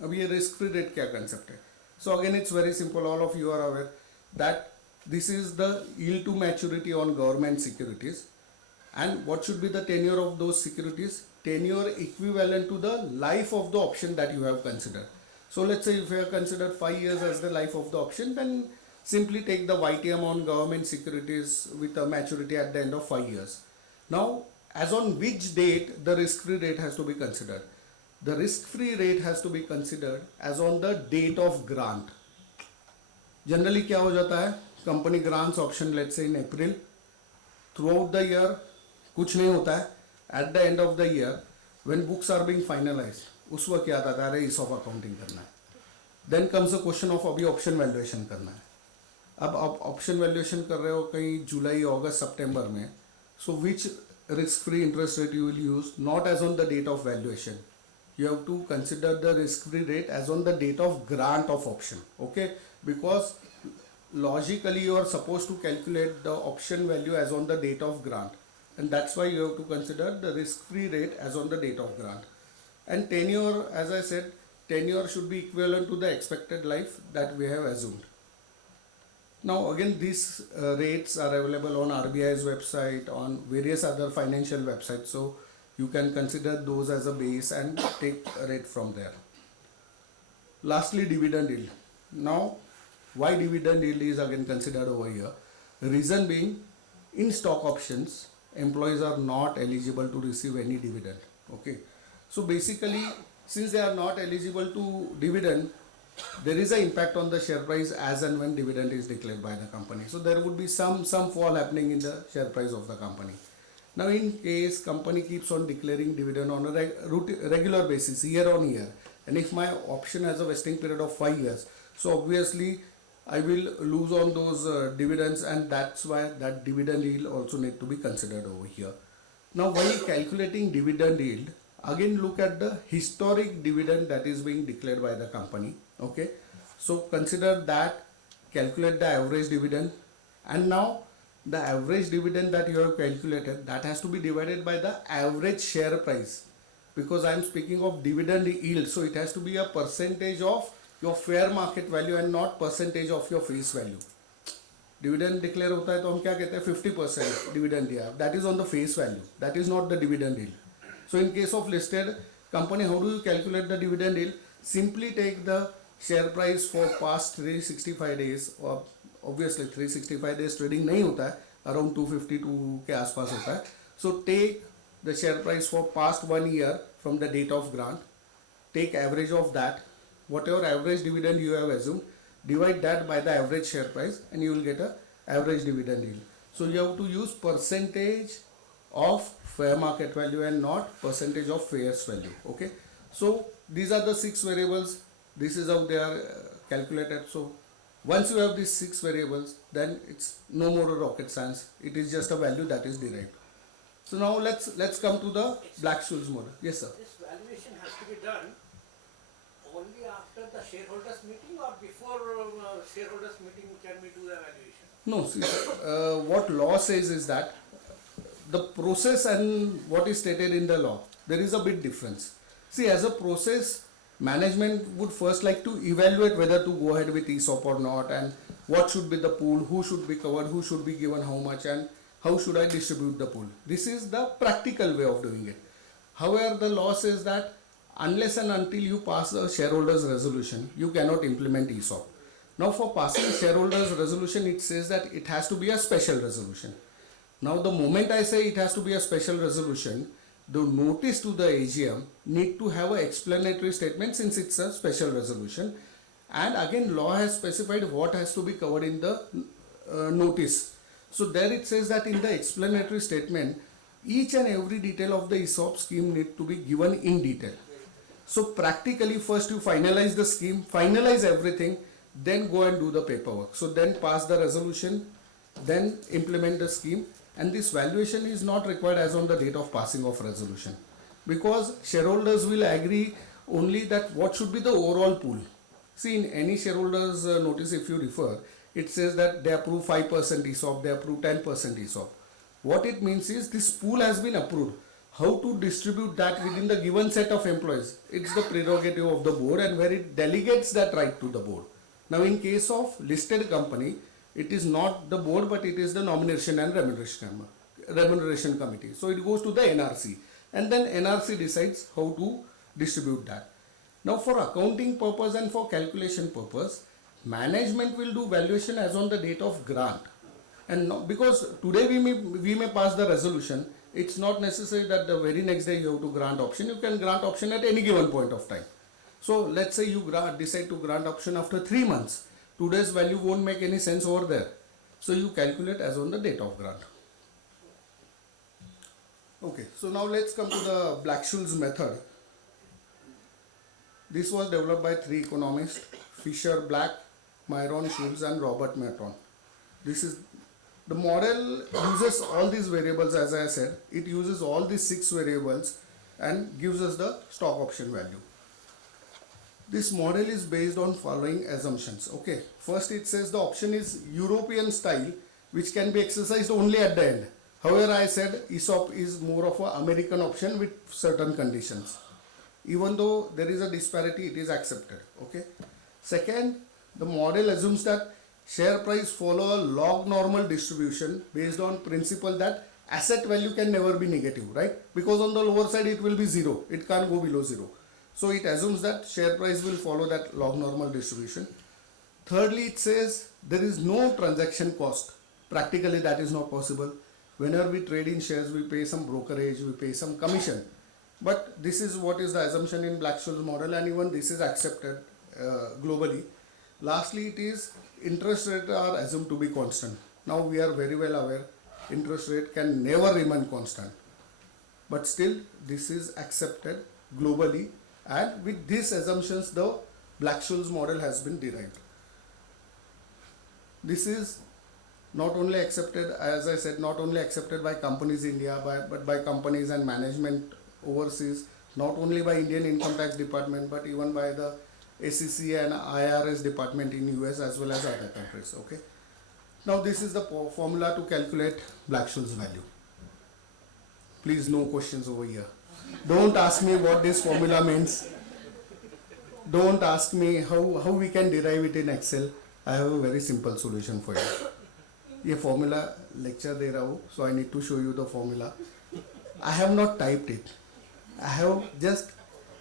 अब ये risk free rate क्या concept है? So again, it's very simple. All of you are aware that this is the yield to maturity on government securities. And what should be the tenure of those securities? Tenure equivalent to the life of the option that you have considered. So let's say if you have considered 5 years as the life of the option, then simply take the YTM on government securities with a maturity at the end of 5 years. Now, as on which date the risk-free rate has to be considered? The risk-free rate has to be considered as on the date of grant. Generally क्या हो जाता है? Company grants option let's say in April. Throughout the year कुछ नहीं होता है. At the end of the year, when books are being finalized, उस वक्त क्या आता है? अरे ESOP accounting करना है. Then comes the question of अभी option valuation करना है. अब आप ऑप्शन वैल्यूएशन कर रहे हो कहीं जुलाई अगस्त सितंबर में, so which risk free interest rate you will use? Not as on the date of valuation, you have to consider the risk free rate as on the date of grant of option. Okay, because logically you are supposed to calculate the option value as on the date of grant, and that's why you have to consider the risk free rate as on the date of grant. And tenure, as I said, tenure should be equivalent to the expected life that we have assumed. Now again, these rates are available on RBI's website, on various other financial websites, so you can consider those as a base and take a rate from there. Lastly, dividend yield. Now, why dividend yield is again considered over here? The reason being, in stock options, employees are not eligible to receive any dividend. Okay, so basically, since they are not eligible to dividend, there is an impact on the share price as and when dividend is declared by the company. So there would be some fall happening in the share price of the company. Now in case company keeps on declaring dividend on a regular basis, year on year, and if my option has a vesting period of 5 years, so obviously I will lose on those dividends, and that's why that dividend yield also need to be considered over here. Now while calculating dividend yield, again look at the historic dividend that is being declared by the company. Okay, so consider that, calculate the average dividend, and now the average dividend that you have calculated, that has to be divided by the average share price, because I am speaking of dividend yield, so it has to be a percentage of your fair market value and not percentage of your face value. Dividend declare होता है तो हम क्या कहते हैं? 50% dividend दिया, that is on the face value, that is not the dividend yield. So in case of listed company, how do you calculate the dividend yield? Simply take the share price for past 365 days, or obviously 365 days trading नहीं होता है, around 252 के आसपास होता है. So take the share price for past 1 year from the date of grant, take average of that, whatever average dividend you have assumed, divide that by the average share price, and you will get a average dividend yield. So you have to use percentage of fair market value and not percentage of face value. Okay, so these are the 6 variables. This is how they are calculated. So once you have these 6 variables, then it's no more a rocket science. It is just a value that is derived. So now let's come to the Black-Scholes model. Yes, sir. This valuation has to be done only after the shareholders meeting, or before shareholders meeting can we do the valuation? No, see, what law says is that the process and what is stated in the law, there is a big difference. See, as a process, management would first like to evaluate whether to go ahead with ESOP or not, and what should be the pool, who should be covered, who should be given how much, and how should I distribute the pool. This is the practical way of doing it. However, the law says that unless and until you pass a shareholders resolution, you cannot implement ESOP. Now for passing shareholders resolution, it says that it has to be a special resolution. Now the moment I say it has to be a special resolution, the notice to the AGM need to have an explanatory statement, since it's a special resolution, and again law has specified what has to be covered in the notice. So there it says that in the explanatory statement, each and every detail of the ESOP scheme need to be given in detail. So practically first you finalize the scheme, finalize everything, then go and do the paperwork. So then pass the resolution, then implement the scheme. And this valuation is not required as on the date of passing of resolution, because shareholders will agree only that what should be the overall pool. See, in any shareholders notice, if you refer, it says that they approve 5% ESOP, they approve 10% ESOP. What it means is this pool has been approved. How to distribute that within the given set of employees, it's the prerogative of the board, and where it delegates that right to the board. Now in case of listed company, it is not the board but it is the nomination and remuneration committee. So it goes to the NRC and then NRC decides how to distribute that. Now for accounting purpose and for calculation purpose, management will do valuation as on the date of grant. And no, because today we may pass the resolution, it's not necessary that the very next day you have to grant option. You can grant option at any given point of time. So let's say you decide to grant option after 3 months. Today's value won't make any sense over there. So you calculate as on the date of grant. Okay, so now let's come to the Black-Scholes method. This was developed by 3 economists, Fisher, Black, Myron, Schulz and Robert Merton. This is the model uses all these variables. As I said, it uses all these 6 variables and gives us the stock option value. This model is based on following assumptions. Okay, first it says the option is European style, which can be exercised only at the end. However, I said ESOP is more of an American option with certain conditions. Even though there is a disparity, it is accepted. Okay. Second, the model assumes that share price follow a log normal distribution based on principle that asset value can never be negative, right? Because on the lower side it will be 0. It can't go below 0. So it assumes that share price will follow that log normal distribution. Thirdly, it says there is no transaction cost. Practically that is not possible. Whenever we trade in shares, we pay some brokerage, we pay some commission. But this is what is the assumption in Black-Scholes model, and even this is accepted globally. Lastly, it is interest rate are assumed to be constant. Now we are very well aware interest rate can never remain constant. But still this is accepted globally, and with these assumptions the Black-Scholes model has been derived. This is not only accepted, as I said, not only accepted by companies in India but by companies and management overseas, not only by Indian Income Tax Department but even by the SEC and IRS department in US as well as other countries. Okay. Now this is the formula to calculate Black-Scholes value. Please, no questions over here. Don't ask me what this formula means. Don't ask me how we can derive it in Excel. I have a very simple solution for you. ये formula lecture दे रहा हूँ, so I need to show you the formula. I have not typed it. I have just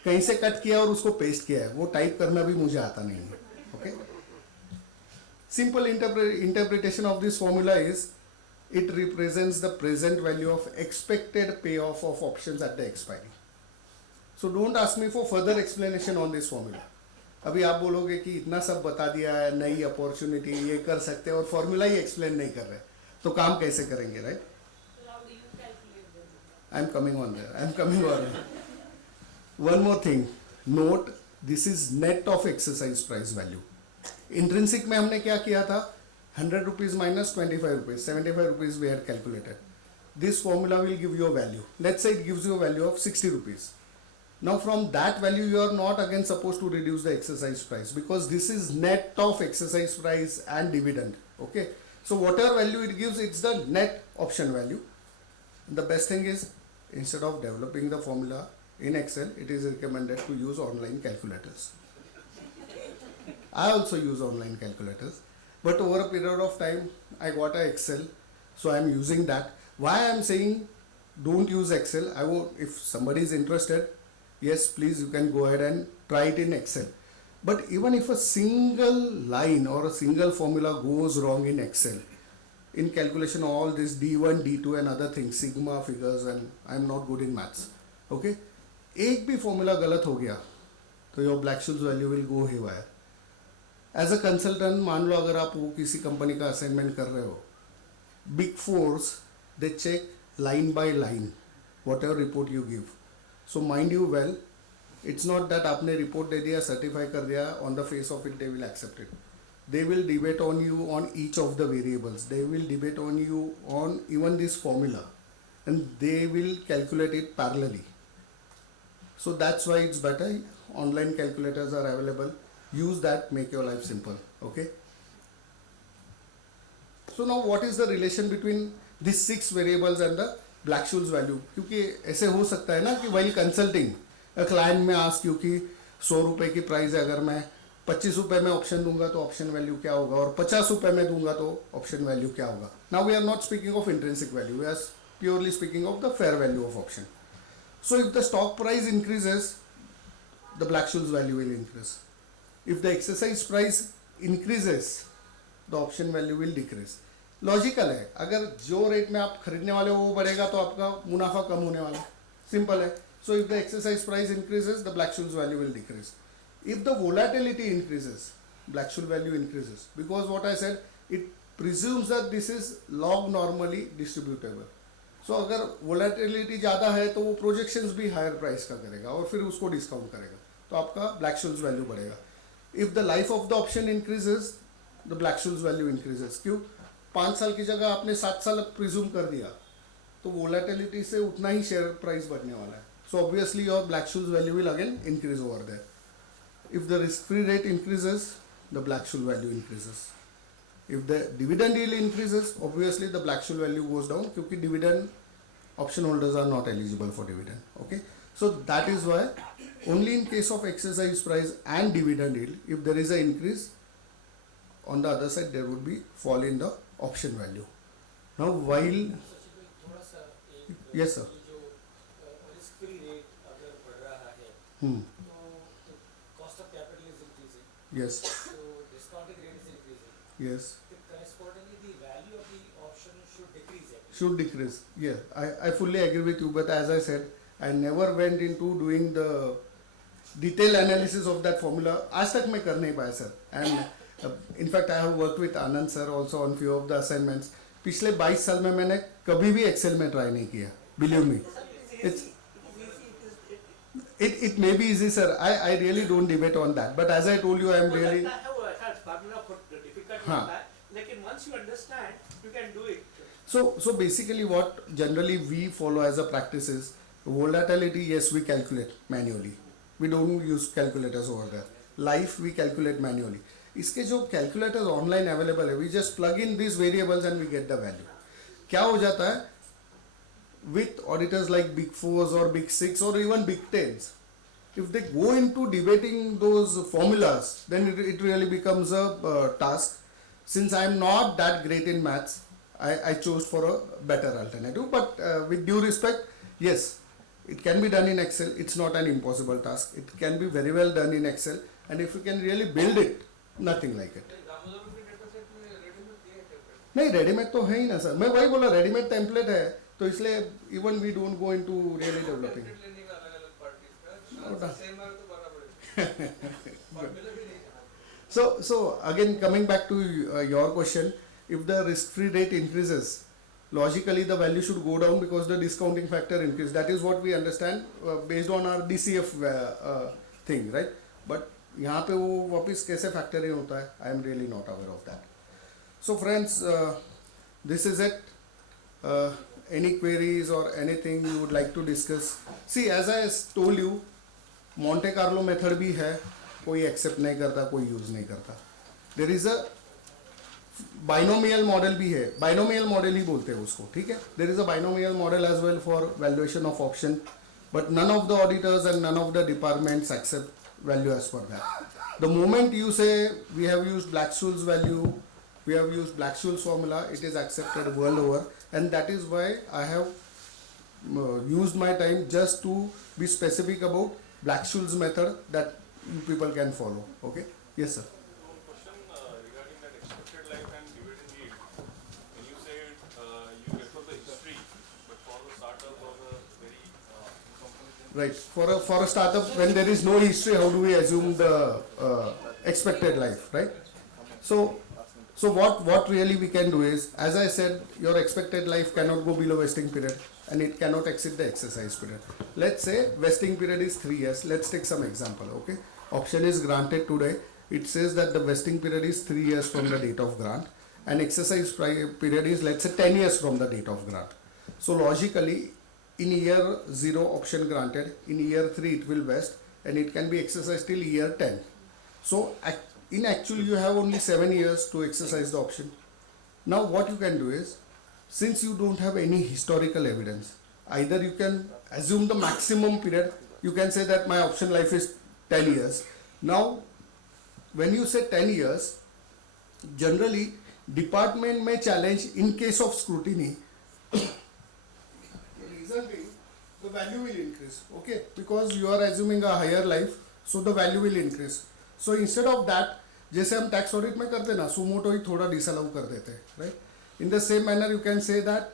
कहीं से cut किया और उसको paste किया है. वो टाइप करना भी मुझे आता नहीं है. Okay? Simple interpretation of this formula is it represents the present value of expected payoff of options at the expiry. So don't ask me for further explanation on this formula. अभी आप बोलोगे कि इतना सब बता दिया है, नई अपॉर्चुनिटी, ये कर सकते हैं और फॉर्मूला ही एक्सप्लेन नहीं कर रहे, तो काम कैसे करेंगे, right? I am coming on their, I am coming on. One more thing, note this is net of exercise price value. Intrinsic में हमने क्या किया था? 100 rupees minus 25 rupees, 75 rupees we had calculated. This formula will give you a value. Let's say it gives you a value of 60 rupees. Now from that value you are not again supposed to reduce the exercise price, because this is net of exercise price and dividend. Okay, so whatever value it gives, it's the net option value. The best thing is, instead of developing the formula in Excel, it is recommended to use online calculators. I also use online calculators, but over a period of time I got a Excel, so I am using that. Why I am saying don't use Excel? I won't. If somebody is interested, yes, please, you can go ahead and try it in Excel. But even if a single line or a single formula goes wrong in Excel, in calculation all this D1, D2 and other things, sigma figures, and I am not good in maths. Okay, एक भी formula गलत हो गया, तो your Black-Scholes value will go haywire. As a consultant, मान लो अगर आप वो किसी कंपनी का असाइनमेंट कर रहे हो, Big Fours, they check line by line, whatever report you give. So mind you well, it's not that आपने report दे दिया, certify कर दिया, on the face of it they will accept it. They will debate on you on each of the variables. They will debate on you on even this formula, and they will calculate it parallelly. So that's why it's better. Online calculators are available. Use that, make your life simple. Okay. So now what is the relation between these 6 variables and the Black-Scholes value? क्योंकि ऐसे हो सकता है ना कि while consulting a client में ask you कि 100 रुपए की प्राइस है, अगर मैं ₹25 में ऑप्शन दूंगा तो ऑप्शन वैल्यू क्या होगा, और ₹50 में दूंगा तो ऑप्शन वैल्यू क्या होगा. Now we are not speaking of intrinsic value, we are purely speaking of the fair value of option. So if the stock price increases, the Black-Scholes value will increase. If the exercise price increases, the option value will decrease. Logical है, अगर जो rate में आप खरीदने वाले हो वो बढ़ेगा तो आपका मुनाफा कम होने वाला, सिंपल है. So if the exercise price increases, the Black-Scholes value will decrease. If the volatility increases, Black-Scholes value increases, because what I said, it presumes that this is log normally distributable. सो अगर volatility ज़्यादा है तो वो projections भी higher price का करेगा और फिर उसको डिस्काउंट करेगा, तो आपका Black-Scholes वैल्यू बढ़ेगा. If the life of the option increases, the Black-Scholes value increases. क्यों? 5 साल की जगह आपने 7 साल प्रिज्यूम कर दिया तो वोलेटिलिटी से उतना ही शेयर प्राइस बढ़ने वाला है. So obviously your Black-Scholes value will again increase over there. If the risk free rate increases, the Black-Scholes value increases. If the dividend yield increases, obviously the Black-Scholes value goes down क्योंकि dividend option holders are not eligible for dividend. Okay, so that is why only in case of exercise price and dividend yield, if there is an increase, on the other side there would be fall in the option value. Now while थोड़ा सा yes sir, जो risk free rate अगर बढ़ रहा है तो cost of capital is increasing, yes so discounting rate is increasing, yes correspondingly the value of the option should decrease actually. should decrease. Yeah, I fully agree with you, but as I said, I never went into doing the detailed analysis of that formula. आज तक मैं कर नहीं पाया sir. And in fact I have worked with Anand sir also on few of the assignments. पिछले 22 साल में मैंने कभी भी एक्सेल में ट्राई नहीं किया. Believe me, it may be easy sir. I really don't debate on that. But as I told you, I am really. I have formula for the difficult हाँ. one, लेकिन once you understand, you can do it. So basically what generally we follow as a practice is volatility, yes, we calculate manually. We don't use calculators over there. Life we calculate manually. इसके जो calculators online available है, we just plug in these variables and we get the value. क्या हो जाता है with auditors like Big Fours or Big Six or even Big Tens, if they go into debating those formulas, then it really becomes a task. Since I am not that great in maths, I chose for a better alternative. But with due respect, yes, it can be done in Excel. It's not an impossible task. It can be very well done in Excel. And if you can really build it, nothing like it. नहीं, readymade तो है ही ना sir. मैं वही बोला, readymade template है तो इसलिए even we don't go into really developing. So again, coming back to your question, if the risk-free rate increases, logically the value should go down because the discounting factor increase. That is what we understand based on our DCF thing, right? But यहाँ पे वो वापस कैसे factor in होता है, I am really not aware of that. So friends, this is it. Any queries or anything you would like to discuss? See, as I told you, Monte Carlo method भी है, कोई accept नहीं करता, कोई use नहीं करता. देर is a binomial model भी है, बाइनोमियल मॉडल ही बोलते हैं उसको, ठीक है. There is a binomial model as well for valuation of option, but none of the auditors and none of the departments accept value as per that. The moment you say we have used Black-Scholes value, we have used Black-Scholes formula, it is accepted world over, and that is why I have used my time just to be specific about Black-Scholes method that you people can follow. Okay? Yes, sir. One question regarding that expected life and dividend yield. When you said you refer the history, but for the startup or the very incompetent. Right. For a startup, when there is no history, how do we assume the expected life, right? So what really we can do is, as I said, your expected life cannot go below vesting period and it cannot exceed the exercise period. Let's say vesting period is 3 years. Let's take some example, okay? Option is granted today. It says that the vesting period is 3 years from the date of grant and exercise period is, let's say, 10 years from the date of grant. So logically, in year 0 option granted, in year 3 it will vest and it can be exercised till year 10. So in actual you have only 7 years to exercise the option. Now what you can do is, since you don't have any historical evidence, either you can assume the maximum period, you can say that my option life is 10 years. Now when you say 10 years, generally department may challenge in case of scrutiny. Reason being, the value will increase, okay, because you are assuming a higher life, so the value will increase. So instead of that, जैसे हम tax audit में करते ना, suo motu ही थोड़ा disallow कर देते हैं, right? In the same manner you can say that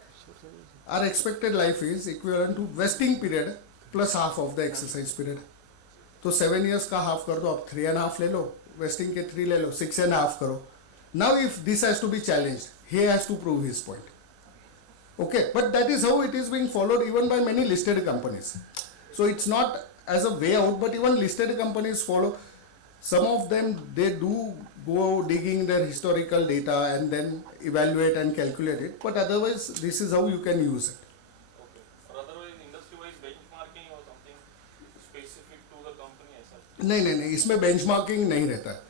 our expected life is equivalent to vesting period plus half of the exercise period. तो 7 years का हाफ कर दो, आप 3.5 ले लो, वेस्टिंग के 3 ले लो, 6.5 करो. Now if this has to be challenged, he has to prove his point. Okay, but that is how it is being followed even by many listed companies. So it's not as a way out, but even listed companies follow. Some of them, they do go digging their historical data and then evaluate and calculate it, but otherwise this is how you can use it. Okay. Or otherwise industry-wise benchmarking or something specific to the company as such? नहीं, इसमें benchmarking नहीं रहता है.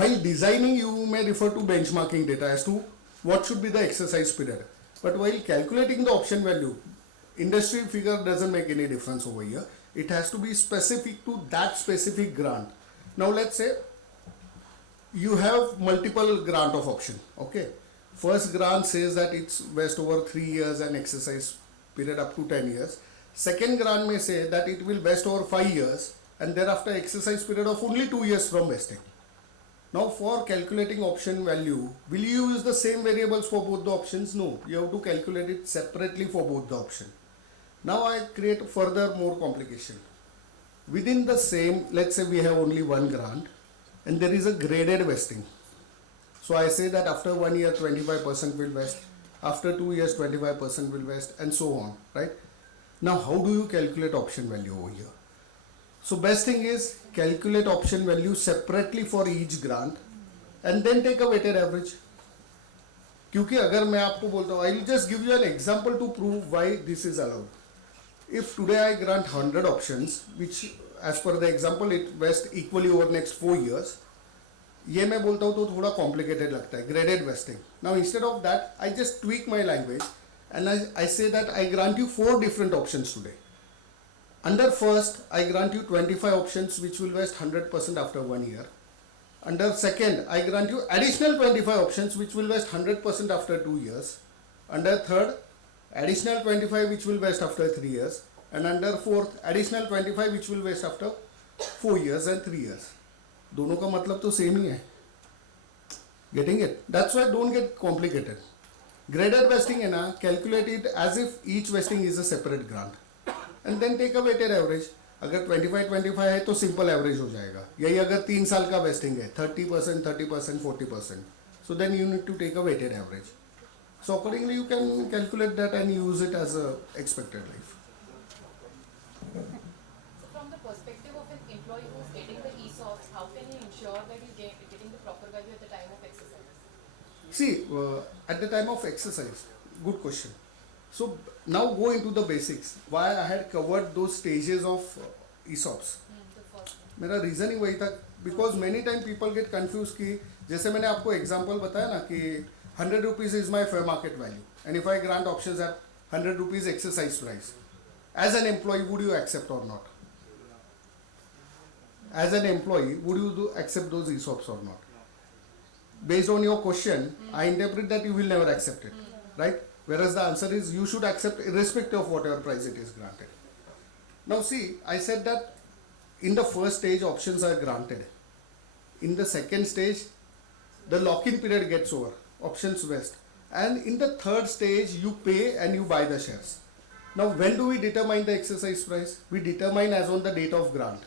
While designing, you may refer to benchmarking data as to what should be the exercise period. But while calculating the option value, industry figure doesn't make any difference over here. It has to be specific to that specific grant. Now let's say you have multiple grant of option. Okay, first grant says that it's vest over 3 years and exercise period up to 10 years. Second grant may say that it will vest over 5 years and thereafter exercise period of only 2 years from vesting. Now for calculating option value, will you use the same variables for both the options? No, you have to calculate it separately for both the option. Now I create further more complication. Within the same, let's say we have only one grant and there is a graded vesting. So I say that after 1 year 25% will vest, after 2 years 25% will vest, and so on, right? Now how do you calculate option value over here? So best thing is calculate option value separately for each grant and then take a weighted average. क्योंकि अगर मैं आपको बोलता हूँ, I will just give you an example to prove why this is allowed. If today I grant 100 options, which as per the example it vests equally over next 4 years, ये मैं बोलता हूँ तो थोड़ा complicated लगता है, graded vesting. Now instead of that, I just tweak my language and I say that I grant you 4 different options today. Under first, I grant you 25 options which will vest 100% after 1 year. Under second, I grant you additional 25 options which will vest 100% after 2 years. Under third, additional 25 which will vest after 3 years. And under fourth, additional 25 which will vest after 4 years and 3 years. दोनों का मतलब तो same ही है. Getting it? That's why don't get complicated. Graded vesting है ना, calculate it as if each vesting is a separate grant. And then take a weighted average. अगर 25-25 है तो simple average हो जाएगा. यही अगर 3 साल का vesting है, 30%, 30%, 40%. So then you need to take a weighted average. So accordingly you can calculate that and use it as a expected life. So from the perspective of an employee who is getting the ESOPs, how can you ensure that you getting the proper value at the time of exercise? See, at the time of exercise, good question. So now go into the basics. Why I had covered those stages of ESOPs. The first one. मेरा reason ही वही था, because many time people get confused कि जैसे मैंने आपको example बताया ना कि 100 rupees is my fair market value, and if I grant options at 100 rupees exercise price, as an employee would you accept or not? As an employee, would you accept those ESOPs or not? Based on your question, I interpret that you will never accept it, right? Whereas the answer is you should accept irrespective of whatever price it is granted. Now see, I said that in the first stage options are granted. In the second stage, the lock-in period gets over, options vest. And in the third stage, you pay and you buy the shares. Now when do we determine the exercise price? We determine as on the date of grant.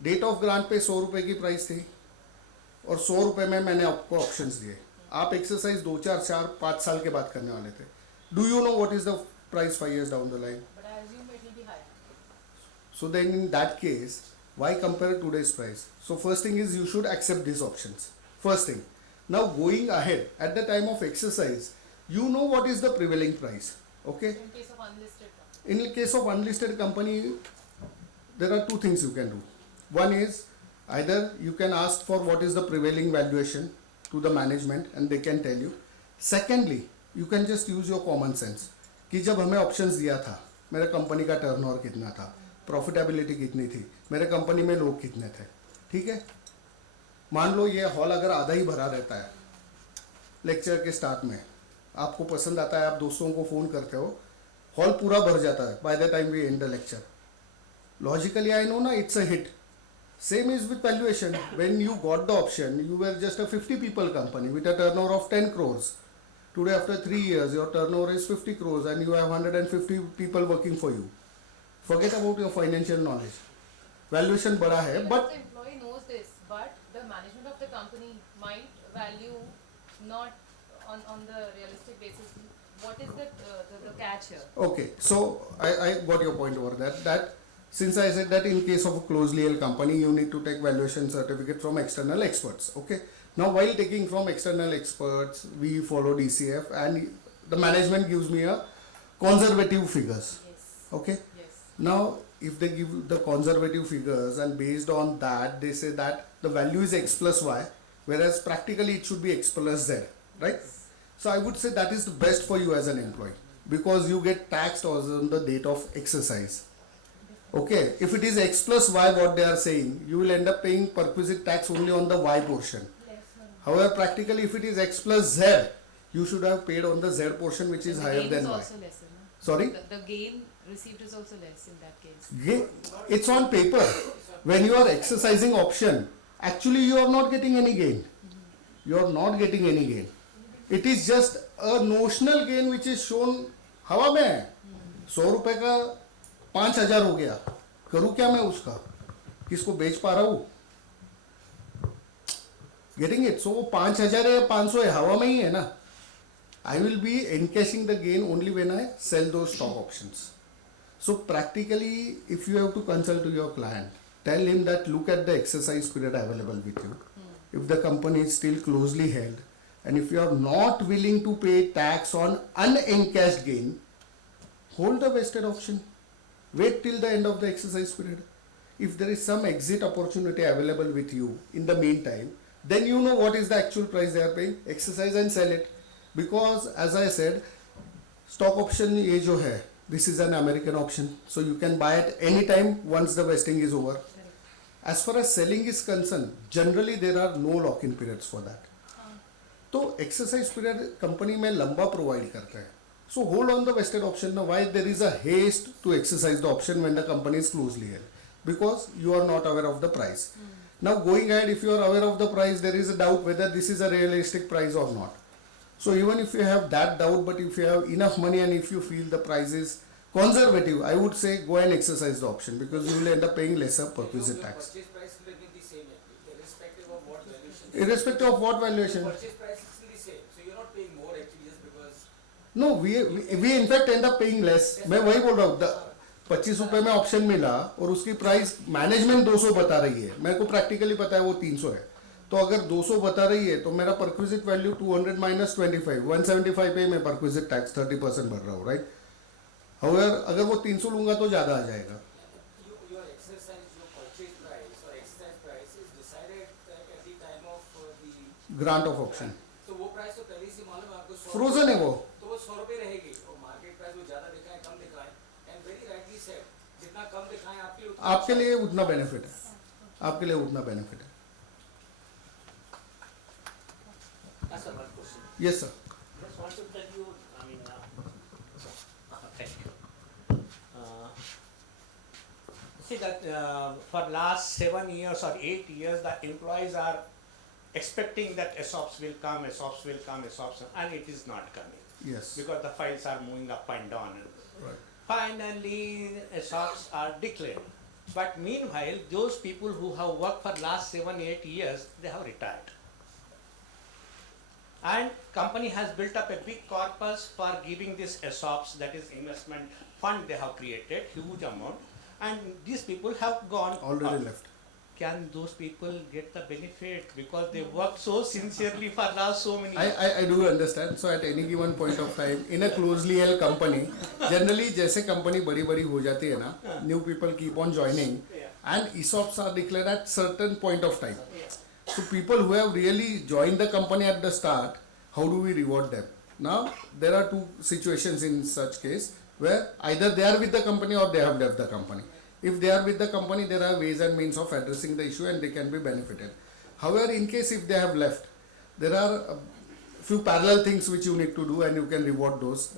Date of grant पे 100 रुपए की price थी और 100 रुपए में मैंने आपको options दिए. आप एक्सरसाइज 2, 4, 5 साल के बाद करने वाले थे. Do you know what is the price 5 years down the line? But I assume it will be higher. So then in that case, why compare today's price? So first thing is you should accept these options. First thing. Now going ahead, at the time of exercise, you know what is the prevailing price. Okay? In case of unlisted company. In the case of unlisted company, there are 2 things you can do. One is either you can ask for what is the prevailing valuation to the management and they can tell you. Secondly, you can just use your common sense कि जब हमें options दिया था, मेरे company का turnover कितना था, profitability कितनी थी, मेरे कंपनी में लोग कितने थे, ठीक है? मान लो ये हॉल अगर आधा ही भरा रहता है लेक्चर के स्टार्ट में, आपको पसंद आता है, आप दोस्तों को फ़ोन करते हो, हॉल पूरा भर जाता है by the time we end the lecture, logically I know ना it's a hit. Same is with valuation. When you got the option, you were just a 50 people company with a turnover of 10 crores. Today, after 3 years, your turnover is 50 crores and you have 150 people working for you. Forget about your financial knowledge. Valuation बड़ा है, but the employee knows this, but the management of the company might value not on the realistic basis. What is the catch here? okay. So I got your point over that. That since I said that in case of a closely held company, you need to take valuation certificate from external experts. Okay. Now, while taking from external experts, we follow DCF and the management gives me a conservative figures. Yes. Okay. Yes. Now, if they give the conservative figures and based on that, they say that the value is X plus Y, whereas practically it should be X plus Z, right? So I would say that is the best for you as an employee because you get taxed also on the date of exercise. Okay, if it is X plus Y what they are saying, you will end up paying perquisite tax only on the Y portion. However, practically if it is X plus Z, you should have paid on the Z portion which is higher than Y. Also lesser, no? Sorry? The gain received is also less in that case. It's on paper. When you are exercising option, actually you are not getting any gain. You are not getting any gain. It is just a notional gain which is shown. हवा में है 100 रुपए का 5,000 हो गया, करूँ क्या मैं उसका, किसको बेच पा रहा हूँ, गेटिंग इट. सो वो 5,000 है या 500 है, हवा में ही है ना. I will be encashing the gain only when I sell those stock options. So practically, if you have to consult to your client, tell him that look at the exercise period available with you. If the company is still closely held, and if you are not willing to pay tax on unencashed gain, hold the vested option. Wait till the end of the exercise period. If there is some exit opportunity available with you in the meantime, then you know what is the actual price they are paying. Exercise and sell it. Because as I said, stock option ये जो है, this is an American option. So you can buy at any time once the vesting is over. As far as selling is concerned, generally there are no lock-in periods for that. तो exercise period company में लंबा provide करता है. So hold on the vested option. Now why there is a haste to exercise the option when the company is closely held? Because you are not aware of the price. Now going ahead, if you are aware of the price, there is a doubt whether this is a realistic price or not. So even if you have that doubt, but if you have enough money and if you feel the price is conservative, I would say go and exercise the option because you will end up paying lesser perquisite tax. Purchase price will be the same, irrespective of what valuation. Irrespective of what valuation. Purchase price is still the same, so you're not paying more actually just because. No, we in fact end up paying less. मैं वही बोल रहा हूँ. 25 रुपए में option मिला और उसकी प्राइस मैनेजमेंट 200 बता रही है, मेरे को प्रैक्टिकली पता है वो 300 है. तो अगर 200 बता रही है तो मेरा परक्विजिट वैल्यू 200 माइनस 25 175 पे मैं परक्विजिट टैक्स 30% भर रहा हूँ, राइट. हाउएवर अगर वो 300 लूंगा तो ज़्यादा आ जाएगा. Your exercise, your purchase price or exercise price is decided at the time of the grant of option. तो वो प्राइस तो पहले से मालूम है आपको. फ्रोजन है वो. तो वो 100 रुपए रहेगी और मार्केट प्राइस वो ज़्यादा दिखाए कम दिखाए एंड वेरी राइटली सेड जितना कम दिखाए आपके लिए उतना बेनिफिट है. आपके लिए उतना बेनिफिट है. That's a one question. Yes sir. Just want to tell you, I mean, thank you. See that for last 7 years or 8 years, the employees are expecting that ESOPs will come, ESOPs will come, ESOPs, and it is not coming. Yes. Because the files are moving up and down. Right. Finally, ESOPs are declared. But meanwhile, those people who have worked for last 7-8 years, they have retired. And company has built up a big corpus for giving this ESOPs, that is investment fund they have created, huge amount, and these people have gone Already left. Can those people get the benefit because they worked so sincerely for last so many years? I do understand. So at any given point of time, in a closely held company, generally जैसे company बड़ी हो जाती है ना, new people keep on joining, and ESOPs are declared at certain point of time. So people who have really joined the company at the start, how do we reward them? Now there are two situations in such case where either they are with the company or they have left the company. If they are with the company, there are ways and means of addressing the issue and they can be benefited. However, in case if they have left, there are few parallel things which you need to do and you can reward those.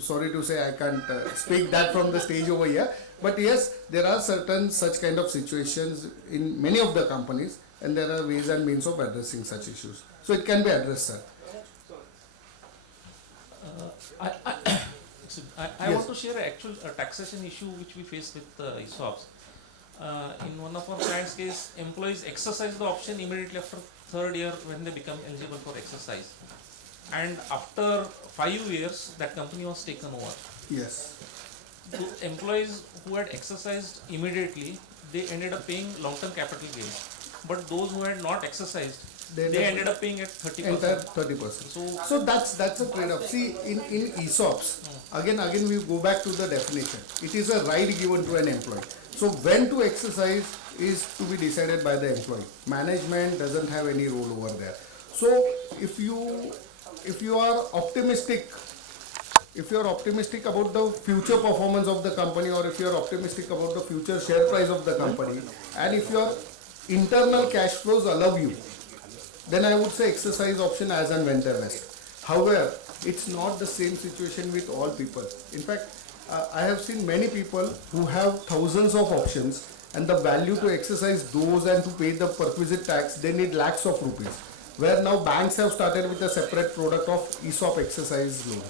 Sorry to say I can't speak that from the stage over here, but yes, there are certain such kind of situations in many of the companies, and there are ways and means of addressing such issues. So it can be addressed, sir. I Yes. want to share an actual taxation issue which we face with ESOPs. In one of our clients' case, employees exercise the option immediately after third year when they become eligible for exercise. And after 5 years, that company was taken over. Yes. The employees who had exercised immediately, they ended up paying long-term capital gains. But those who had not exercised, they ended up paying at 30%. Entire 30%. So that's a trade-off. See, in ESOPs, again we go back to the definition. It is a right given to an employee. So when to exercise is to be decided by the employee. Management doesn't have any role over there. So if you are optimistic about the future performance of the company, or if you are optimistic about the future share price of the company, and if your internal cash flows allow you, then I would say exercise option as and when they rest. However, it's not the same situation with all people. In fact, I have seen many people who have thousands of options, and the value to exercise those and to pay the perquisite tax, they need lakhs of rupees. Where now banks have started with a separate product of ESOP exercise loan.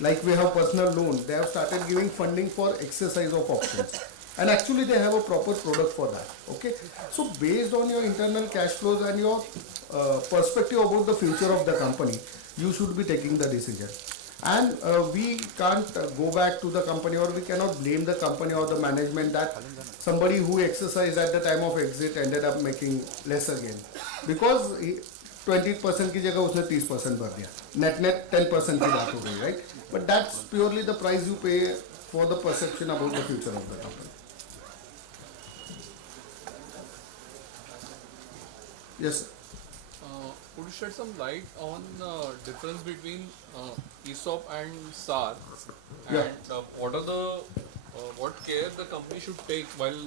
Like we have personal loan, they have started giving funding for exercise of options. And actually they have a proper product for that. Okay. So based on your internal cash flows and your perspective about the future of the company, you should be taking the decision. And we can't go back to the company, or we cannot blame the company or the management that somebody who exercised at the time of exit ended up making less again. Because 20% की जगह उसने 30% भर दिया. Net 10% की बात हो गई, right? But that's purely the price you pay for the perception about the future of the company. Yes, sir. Could you shed some light on difference between ESOP and SAR, and Yeah. what care the company should take while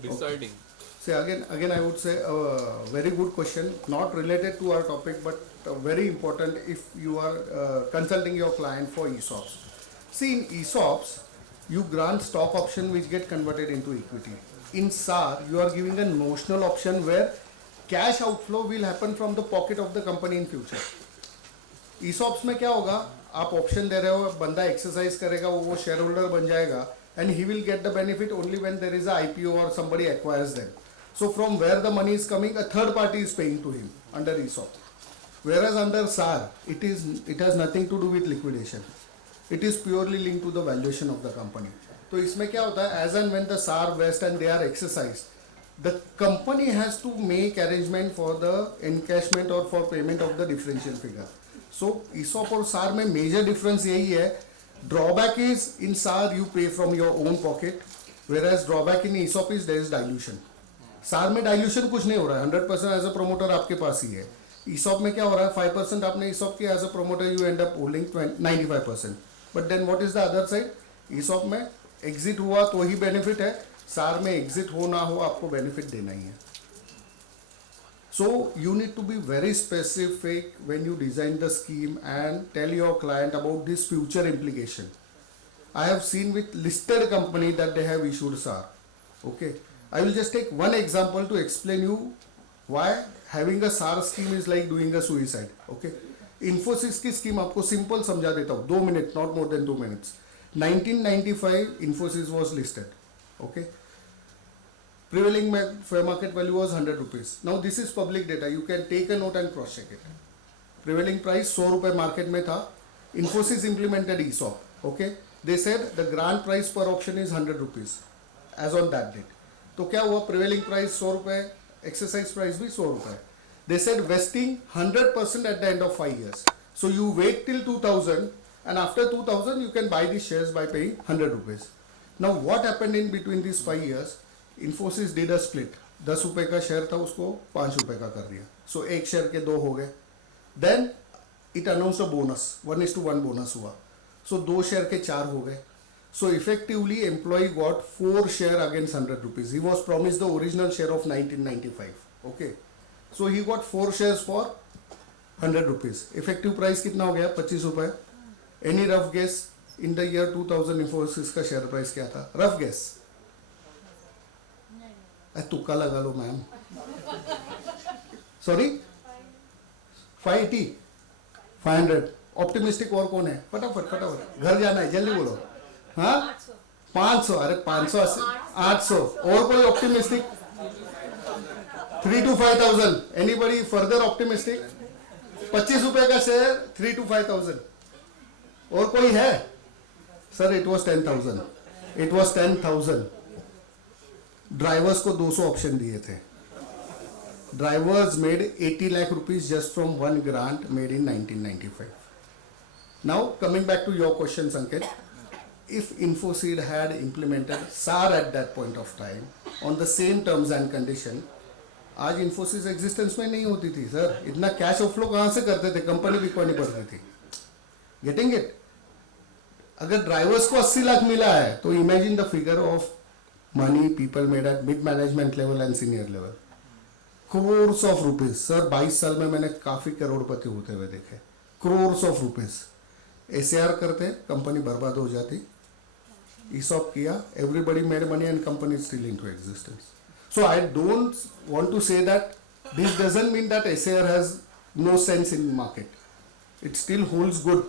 deciding? See, again, I would say a very good question, not related to our topic, but very important if you are consulting your client for ESOPs. See, in ESOPs, you grant stock option which get converted into equity. In SAR, you are giving a notional option where cash outflow will happen from the pocket of the company in future. ESOPs में क्या होगा, आप option दे रहे हो, बंदा exercise करेगा, वो share holder बन जाएगा, and he will get the benefit only when there is a IPO or somebody acquires them. So from where the money is coming, a third party is paying to him under ESOP. Whereas under SAR, it has nothing to do with liquidation. It is purely linked to the valuation of the company. तो इसमें क्या होता है, as and when the SAR vest and they are exercised, the company has to make arrangement for the encashment or for payment of the differential figure. So ESOP और SAR में major difference यही है. Drawback is in SAR you pay from your own pocket, whereas drawback in ESOP is there is dilution. SAR में dilution कुछ नहीं हो रहा है, 100% as a promoter आपके पास ही है. ESOP में क्या हो रहा है, 5% आपने ESOP किया, as a promoter you end up holding 95%. But then what is the other side? ESOP में exit हुआ तो ही benefit है, SAR में exit हो ना हो आपको benefit देना ही है. So you need to be very specific when you design the scheme and tell your client about this future implication. I have seen with listed company that they have issued SAR. Okay, I will just take one example to explain you why having a SAR scheme is like doing a suicide. Okay, Infosys की scheme आपको simple समझा देता हूँ, 2 minutes, not more than 2 minutes. 1995 Infosys was listed. Okay. Prevailing fair market value was 100 rupees. Now this is public data. You can take a note and cross check it. Prevailing price 100 रुपए market में था. Infosys implemented ESOP. Okay. They said the grant price per option is 100 rupees as on that date. तो क्या हुआ? Prevailing price 100 रुपए, exercise price भी 100 रुपए. They said vesting 100% at the end of 5 years. So you wait till 2000, and after 2000 you can buy the shares by paying 100 rupees. Now what happened in between these 5 years? Infosys did a split. 10 रुपए का share था, उसको 5 रुपए का कर दिया. So एक share के 2 हो गए. Then it announced a bonus, 1:1 bonus हुआ. So 2 शेयर के 4 हो गए. So effectively employee got 4 share against 100 rupees. He was promised the original share of 1995. Okay. So he got 4 shares for 100 rupees. Effective price कितना हो गया? 25 रुपए. Any rough guess in the year 2000 Infosys का share price क्या था? Rough guess. तुक्का लगा लो ma'am. Sorry? 580, 500. Optimistic और कौन है? फटाफट फटाफट घर जाना है, जल्दी बोलो. हाँ 500. अरे 500 800. और कोई optimistic? 3 to 5,000. Anybody further optimistic? 25 रुपए का शेयर 3 to 5,000. और कोई है? Sir it was 10,000. It was 10,000. Drivers को 200 ऑप्शन दिए थे. Drivers made 80 lakh rupees just from one grant made in 1995. Now coming back to your question, Sanket, if Infoseed had implemented SAR at that point of time on the same terms and condition, आज Infosys existence में नहीं होती थी sir. इतना cash ऑफ्लो कहाँ से करते थे? कंपनी बिकवानी पड़ती थी. Getting it? अगर ड्राइवर्स को 80 लाख मिला है तो imagine the figure of money people made at mid management level and senior level. crores of rupees. Sir 22 साल में मैंने काफी करोड़पति होते हुए देखे. crores of rupees. SAR करते कंपनी बर्बाद हो जाती. ESOP किया, everybody made money and company is still into existence. So I don't want to say that this doesn't mean that SAR has no sense in market. It still holds good,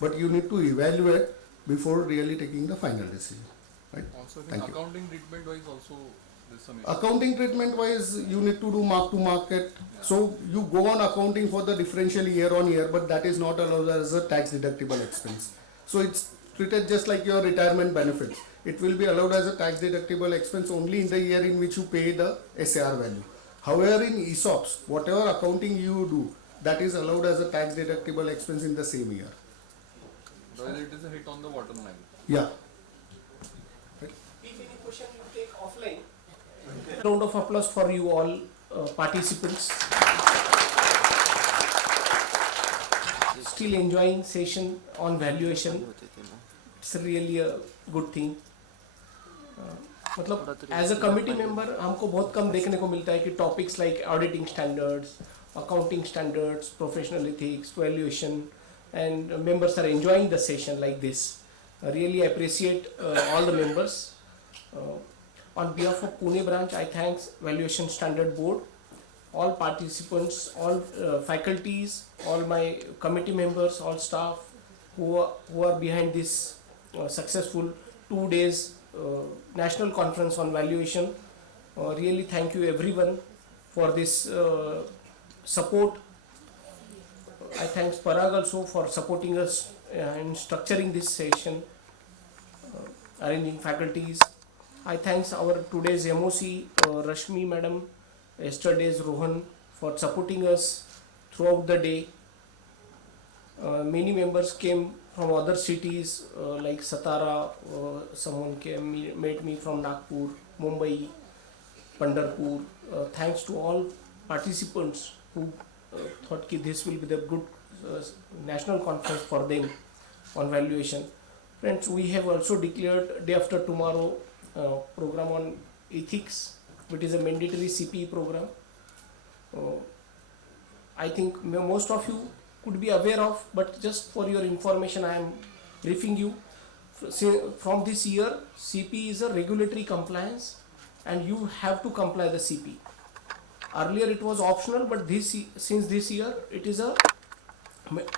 but you need to evaluate before really taking the final decision. Right? Also, Thank you. accounting treatment wise also there's some issue. Accounting treatment wise, you need to do mark to market. So you go on accounting for the differential year on year, but that is not allowed as a tax deductible expense. So it's treated just like your retirement benefits. It will be allowed as a tax deductible expense only in the year in which you pay the SAR value. However, in ESOPs, whatever accounting you do, that is allowed as a tax deductible expense in the same year. Otherwise it is a hit on the bottom line. Yeah. If any question you take offline. Round of applause for you all participants. Still enjoying session on valuation. It's really a good thing. मतलब as a committee member हमको बहुत कम देखने को मिलता है कि topics like auditing standards, accounting standards, professional ethics, valuation, and members are enjoying the session like this. I really appreciate all the members. On behalf of Pune branch, I thank Valuation Standard Board, all participants, all faculties, all my committee members, all staff who are behind this successful 2 days national conference on valuation. Really thank you everyone for this support. I thank Parag also for supporting us in structuring this session, arranging faculties. I thank our today's MOC, Rashmi madam, yesterday's Rohan, for supporting us throughout the day. Many members came from other cities like Satara, someone met me from Nagpur, Mumbai, Pandharpur. Thanks to all participants who thought that this will be the good national conference for them on valuation. Friends, we have also declared day after tomorrow program on ethics, which is a mandatory CPE program. I think most of you could be aware of, but just for your information I am briefing you. From this year CPE is a regulatory compliance and you have to comply the CPE. Earlier it was optional, but since this year it is a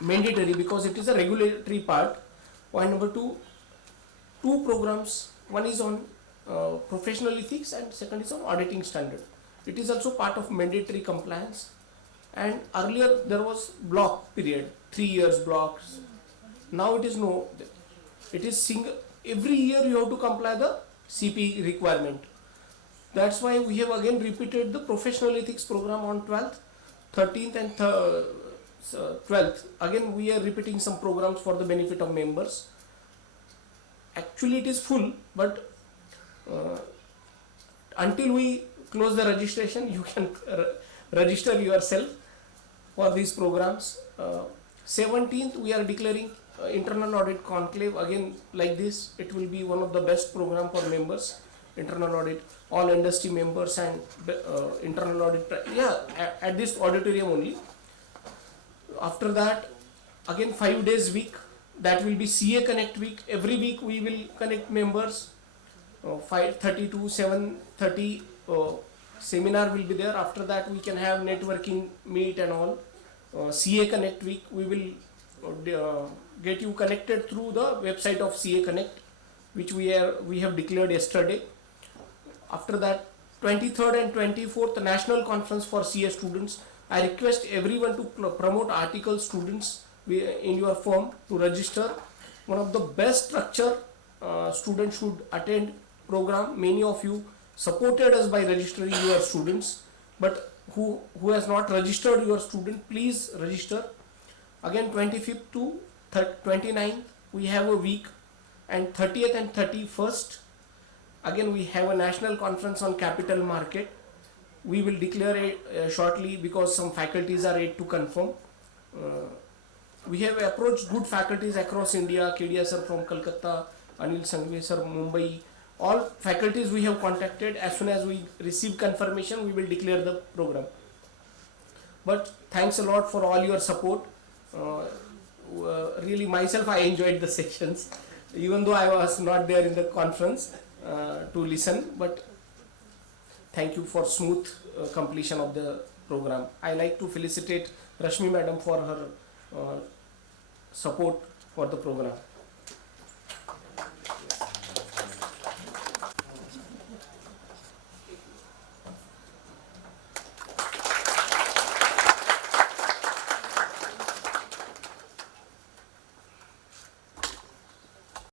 mandatory because it is a regulatory part. Point number 2, 2 programs, one is on professional ethics and second is on auditing standard. It is also part of mandatory compliance, and earlier there was block period, 3 years blocks. Now it is no, it is single, every year you have to comply the CPE requirement. That's why we have again repeated the professional ethics program on 12th, 13th and 12th. Again we are repeating some programs for the benefit of members. Actually it is full, but until we close the registration you can register yourself for these programs. 17th we are declaring internal audit conclave. Again like this, it will be one of the best program for members. internal audit, all industry members and internal audit, at this auditorium only. After that, again 5 days week, that will be CA Connect week. Every week we will connect members. 5:30 to 7:30 seminar will be there. After that we can have networking meet and all. CA Connect week, we will get you connected through the website of CA Connect, which we have declared yesterday. After that, 23rd and 24th national conference for CA students. I request everyone to promote article students in your firm to register. One of the best structure students should attend program. Many of you supported us by registering your students, but who has not registered your student, please register. Again 25th to 29th we have a week, and 30th and 31st again we have a national conference on capital market. We will declare it shortly because some faculties are yet to confirm. We have approached good faculties across India. KDA sir from Kolkata, Anil Sangve sir Mumbai, all faculties we have contacted. As soon as we receive confirmation, we will declare the program. But thanks a lot for all your support. Really myself I enjoyed the sessions, even though I was not there in the conference to listen, but thank you for smooth completion of the program. I like to felicitate Rashmi madam for her support for the program.